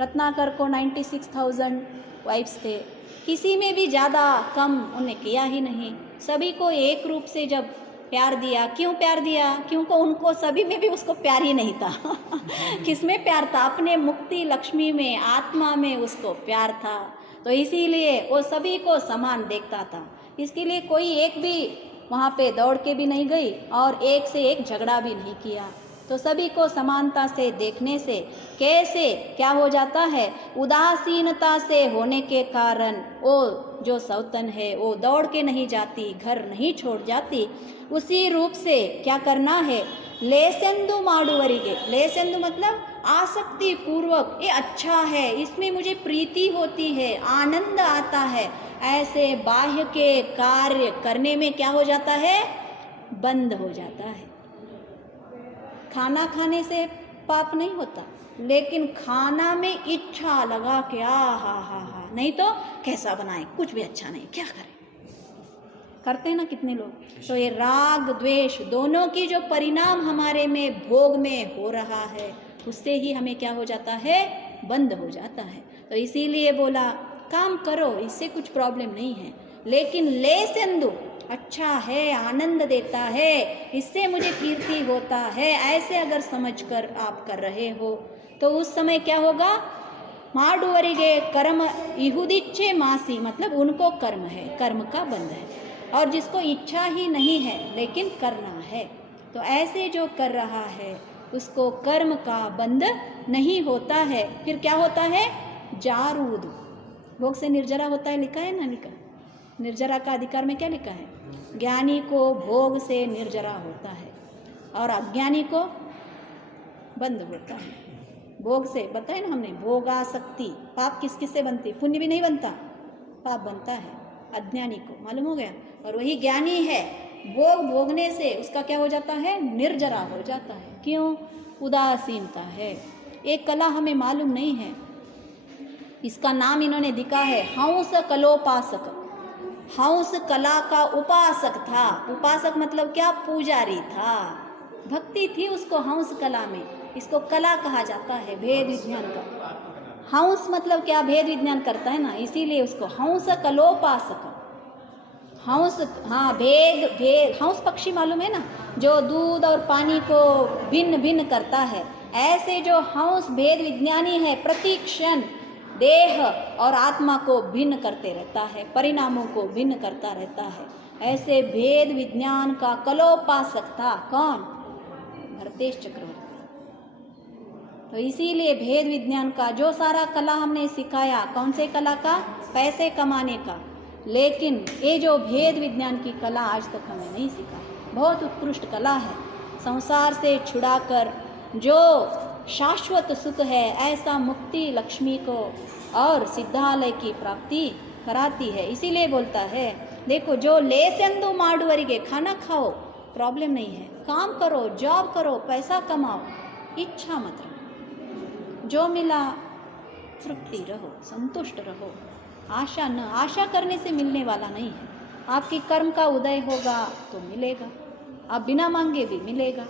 रत्नाकर को 96,000 वाइफ्स थे, किसी में भी ज़्यादा कम उन्हें किया ही नहीं। सभी को एक रूप से जब प्यार दिया। क्यों प्यार दिया? क्योंकि उनको सभी में भी उसको प्यार ही नहीं था किसमें प्यार था? अपने मुक्ति लक्ष्मी में, आत्मा में उसको प्यार था। तो इसीलिए वो सभी को समान देखता था। इसके लिए कोई एक भी वहाँ पे दौड़ के भी नहीं गई और एक से एक झगड़ा भी नहीं किया। तो सभी को समानता से देखने से कैसे क्या हो जाता है? उदासीनता से होने के कारण वो जो सौतन है वो दौड़ के नहीं जाती, घर नहीं छोड़ जाती। उसी रूप से क्या करना है? लेसेंदु माडुवरिगे। लेसेंदु मतलब आसक्ति पूर्वक, ये अच्छा है, इसमें मुझे प्रीति होती है, आनंद आता है, ऐसे बाह्य के कार्य करने में क्या हो जाता है? बंद हो जाता है। खाना खाने से पाप नहीं होता, लेकिन खाना में इच्छा लगा के हा, नहीं तो कैसा बनाए, कुछ भी अच्छा नहीं, क्या करें, करते हैं ना कितने लोग। तो ये राग द्वेष दोनों की जो परिणाम हमारे में भोग में हो रहा है, उससे ही हमें क्या हो जाता है? बंद हो जाता है। तो इसीलिए बोला काम करो, इससे कुछ प्रॉब्लम नहीं है, लेकिन ले सेंदु अच्छा है, आनंद देता है, इससे मुझे कीर्ति होता है, ऐसे अगर समझकर आप कर रहे हो तो उस समय क्या होगा? ಮಾಡುವರಿಗೆ कर्म इहुदिच्छे मासी, मतलब उनको कर्म है, कर्म का बंध है। और जिसको इच्छा ही नहीं है लेकिन करना है, तो ऐसे जो कर रहा है उसको कर्म का बंध नहीं होता है। फिर क्या होता है? जारूद, भोग से निर्जरा होता है, लिखा है ना, लिखा निर्जरा का अधिकार में क्या लिखा है? ज्ञानी को भोग से निर्जरा होता है और अज्ञानी को बंद होता है भोग से। बताए ना हमने, भोगासक्ति। पाप किस किस से बनती? पुण्य भी नहीं बनता, पाप बनता है अज्ञानी को, मालूम हो गया। और वही ज्ञानी है, भोग भोगने से उसका क्या हो जाता है? निर्जरा हो जाता है। क्यों? उदासीनता है। एक कला हमें मालूम नहीं है, इसका नाम इन्होंने दिखा है हंस कलोपासक। हंस कला का उपासक था। उपासक मतलब क्या? पुजारी था, भक्ति थी उसको हंस कला में। इसको कला कहा जाता है, भेद विज्ञान का। हंस मतलब क्या? भेद विज्ञान करता है ना, इसीलिए उसको हंस कलोपासक। हंस, हाँ, भेद भेद। हंस पक्षी मालूम है ना, जो दूध और पानी को भिन्न भिन्न करता है। ऐसे जो हंस भेद विज्ञानी है, प्रति क्षण देह और आत्मा को भिन्न करते रहता है, परिणामों को भिन्न करता रहता है। ऐसे भेद विज्ञान का कलोपासक था कौन? भरतेश चक्रवर्ती। तो इसीलिए भेद विज्ञान का जो सारा कला हमने सिखाया, कौन से कला का? पैसे कमाने का। लेकिन ये जो भेद विज्ञान की कला आज तक हमें नहीं सिखा, बहुत उत्कृष्ट कला है। संसार से छुड़ाकर जो शाश्वत सुख है, ऐसा मुक्ति लक्ष्मी को और सिद्धालय की प्राप्ति कराती है। इसीलिए बोलता है, देखो, जो लेसेंदु ಮಾಡುವರಿಗೆ, खाना खाओ, प्रॉब्लम नहीं है, काम करो, जॉब करो, पैसा कमाओ, इच्छा मत रखो, जो मिला तृप्ति रहो, संतुष्ट रहो। आशा न, आशा करने से मिलने वाला नहीं है। आपकी कर्म का उदय होगा तो मिलेगा, आप बिना मांगे भी मिलेगा।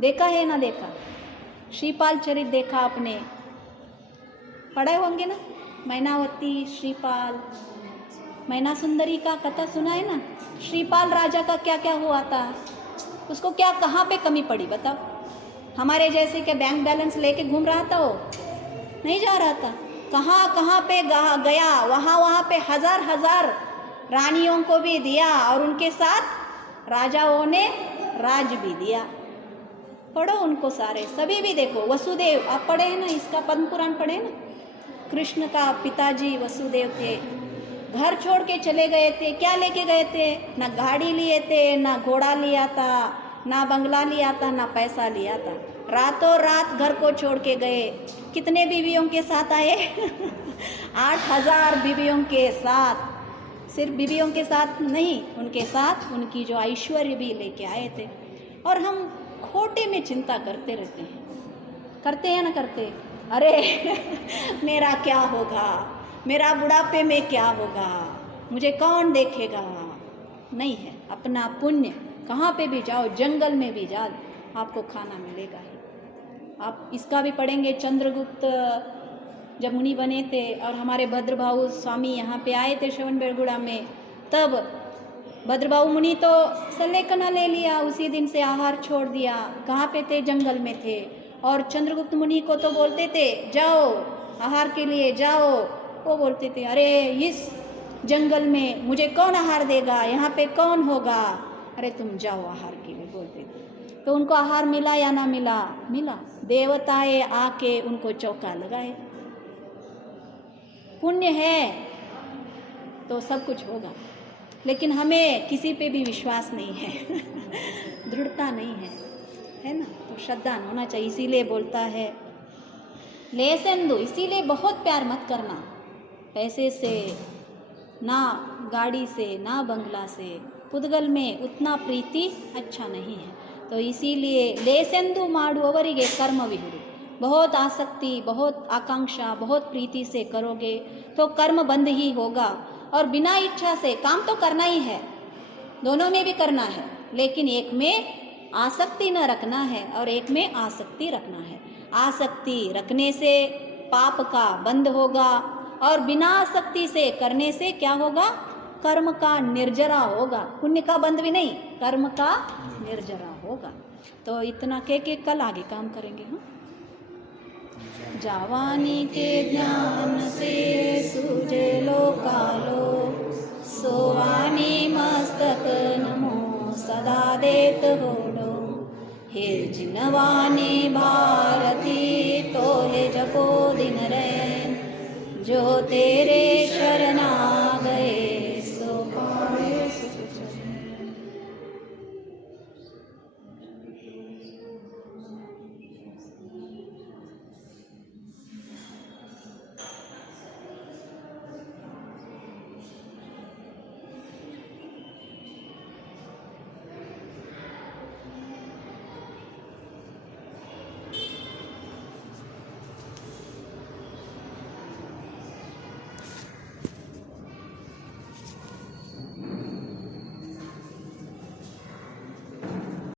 देखा है ना? देखा, श्रीपाल चरित देखा आपने, पढ़े होंगे ना, मैनावती, श्रीपाल, मैना सुंदरी का कथा सुना है ना। श्रीपाल राजा का क्या क्या हुआ था, उसको क्या, कहाँ पे कमी पड़ी बताओ? हमारे जैसे क्या बैंक बैलेंस लेके घूम रहा था वो? नहीं जा रहा था। कहाँ कहाँ पे गया, वहाँ वहाँ पे हजार हजार रानियों को भी दिया और उनके साथ राजाओं ने राज भी दिया। पढ़ो उनको सारे, सभी भी देखो। वसुदेव आप पढ़े हैं ना, इसका पद्म पुराण पढ़े ना। कृष्ण का पिताजी वसुदेव थे, घर छोड़ के चले गए थे। क्या लेके गए थे? ना गाड़ी लिए थे, ना घोड़ा लिया था, ना बंगला लिया था, ना पैसा लिया था। रातों रात घर को छोड़ के गए। कितने बीवियों के साथ आए? 8000 बीवियों के साथ। सिर्फ बीवियों के साथ नहीं, उनके साथ उनकी जो ऐश्वर्य भी लेके आए थे। और हम खोटे में चिंता करते रहते हैं, करते हैं ना करते? अरे मेरा क्या होगा, मेरा बुढ़ापे में क्या होगा, मुझे कौन देखेगा? नहीं है। अपना पुण्य, कहाँ पे भी जाओ, जंगल में भी जाओ, आपको खाना मिलेगा ही। आप इसका भी पढ़ेंगे। चंद्रगुप्त जब मुनि बने थे और हमारे भद्रभाऊ स्वामी यहाँ पे आए थे श्रवण बेलगुड़ा में, तब भद्रभाऊ मुनि तो सल्लेखना ले लिया, उसी दिन से आहार छोड़ दिया। कहाँ पे थे? जंगल में थे। और चंद्रगुप्त मुनि को तो बोलते थे जाओ आहार के लिए जाओ, वो बोलते थे अरे इस जंगल में मुझे कौन आहार देगा, यहाँ पे कौन होगा, अरे तुम जाओ आहार के लिए, बोलते थे। तो उनको आहार मिला या ना मिला? मिला। देवताएं आके उनको चौका लगाए। पुण्य है तो सब कुछ होगा, लेकिन हमें किसी पे भी विश्वास नहीं है दृढ़ता नहीं है ना? तो श्रद्धा होना चाहिए। इसीलिए बोलता है लेसेंदु, इसीलिए बहुत प्यार मत करना पैसे से, ना गाड़ी से, ना बंगला से। पुद्गल में उतना प्रीति अच्छा नहीं है। तो इसीलिए लेसेंदु ಮಾಡುವವರಿಗೆ कर्मविहुरु, बहुत आसक्ति, बहुत आकांक्षा, बहुत प्रीति से करोगे तो कर्म बंद ही होगा। और बिना इच्छा से काम तो करना ही है, दोनों में भी करना है, लेकिन एक में आसक्ति न रखना है और एक में आसक्ति रखना है। आसक्ति रखने से पाप का बंद होगा और बिना आसक्ति से करने से क्या होगा? कर्म का निर्जरा होगा, पुण्य का बंध भी नहीं, कर्म का निर्जरा होगा। तो इतना के कल आगे काम करेंगे। हाँ, जावानी के ज्ञान से सूझे लोकालो, सोवानी मस्तक नमो सदा देत होडो। हे जिनवानी भारती तो हे जपो दिन रैन, जो तेरे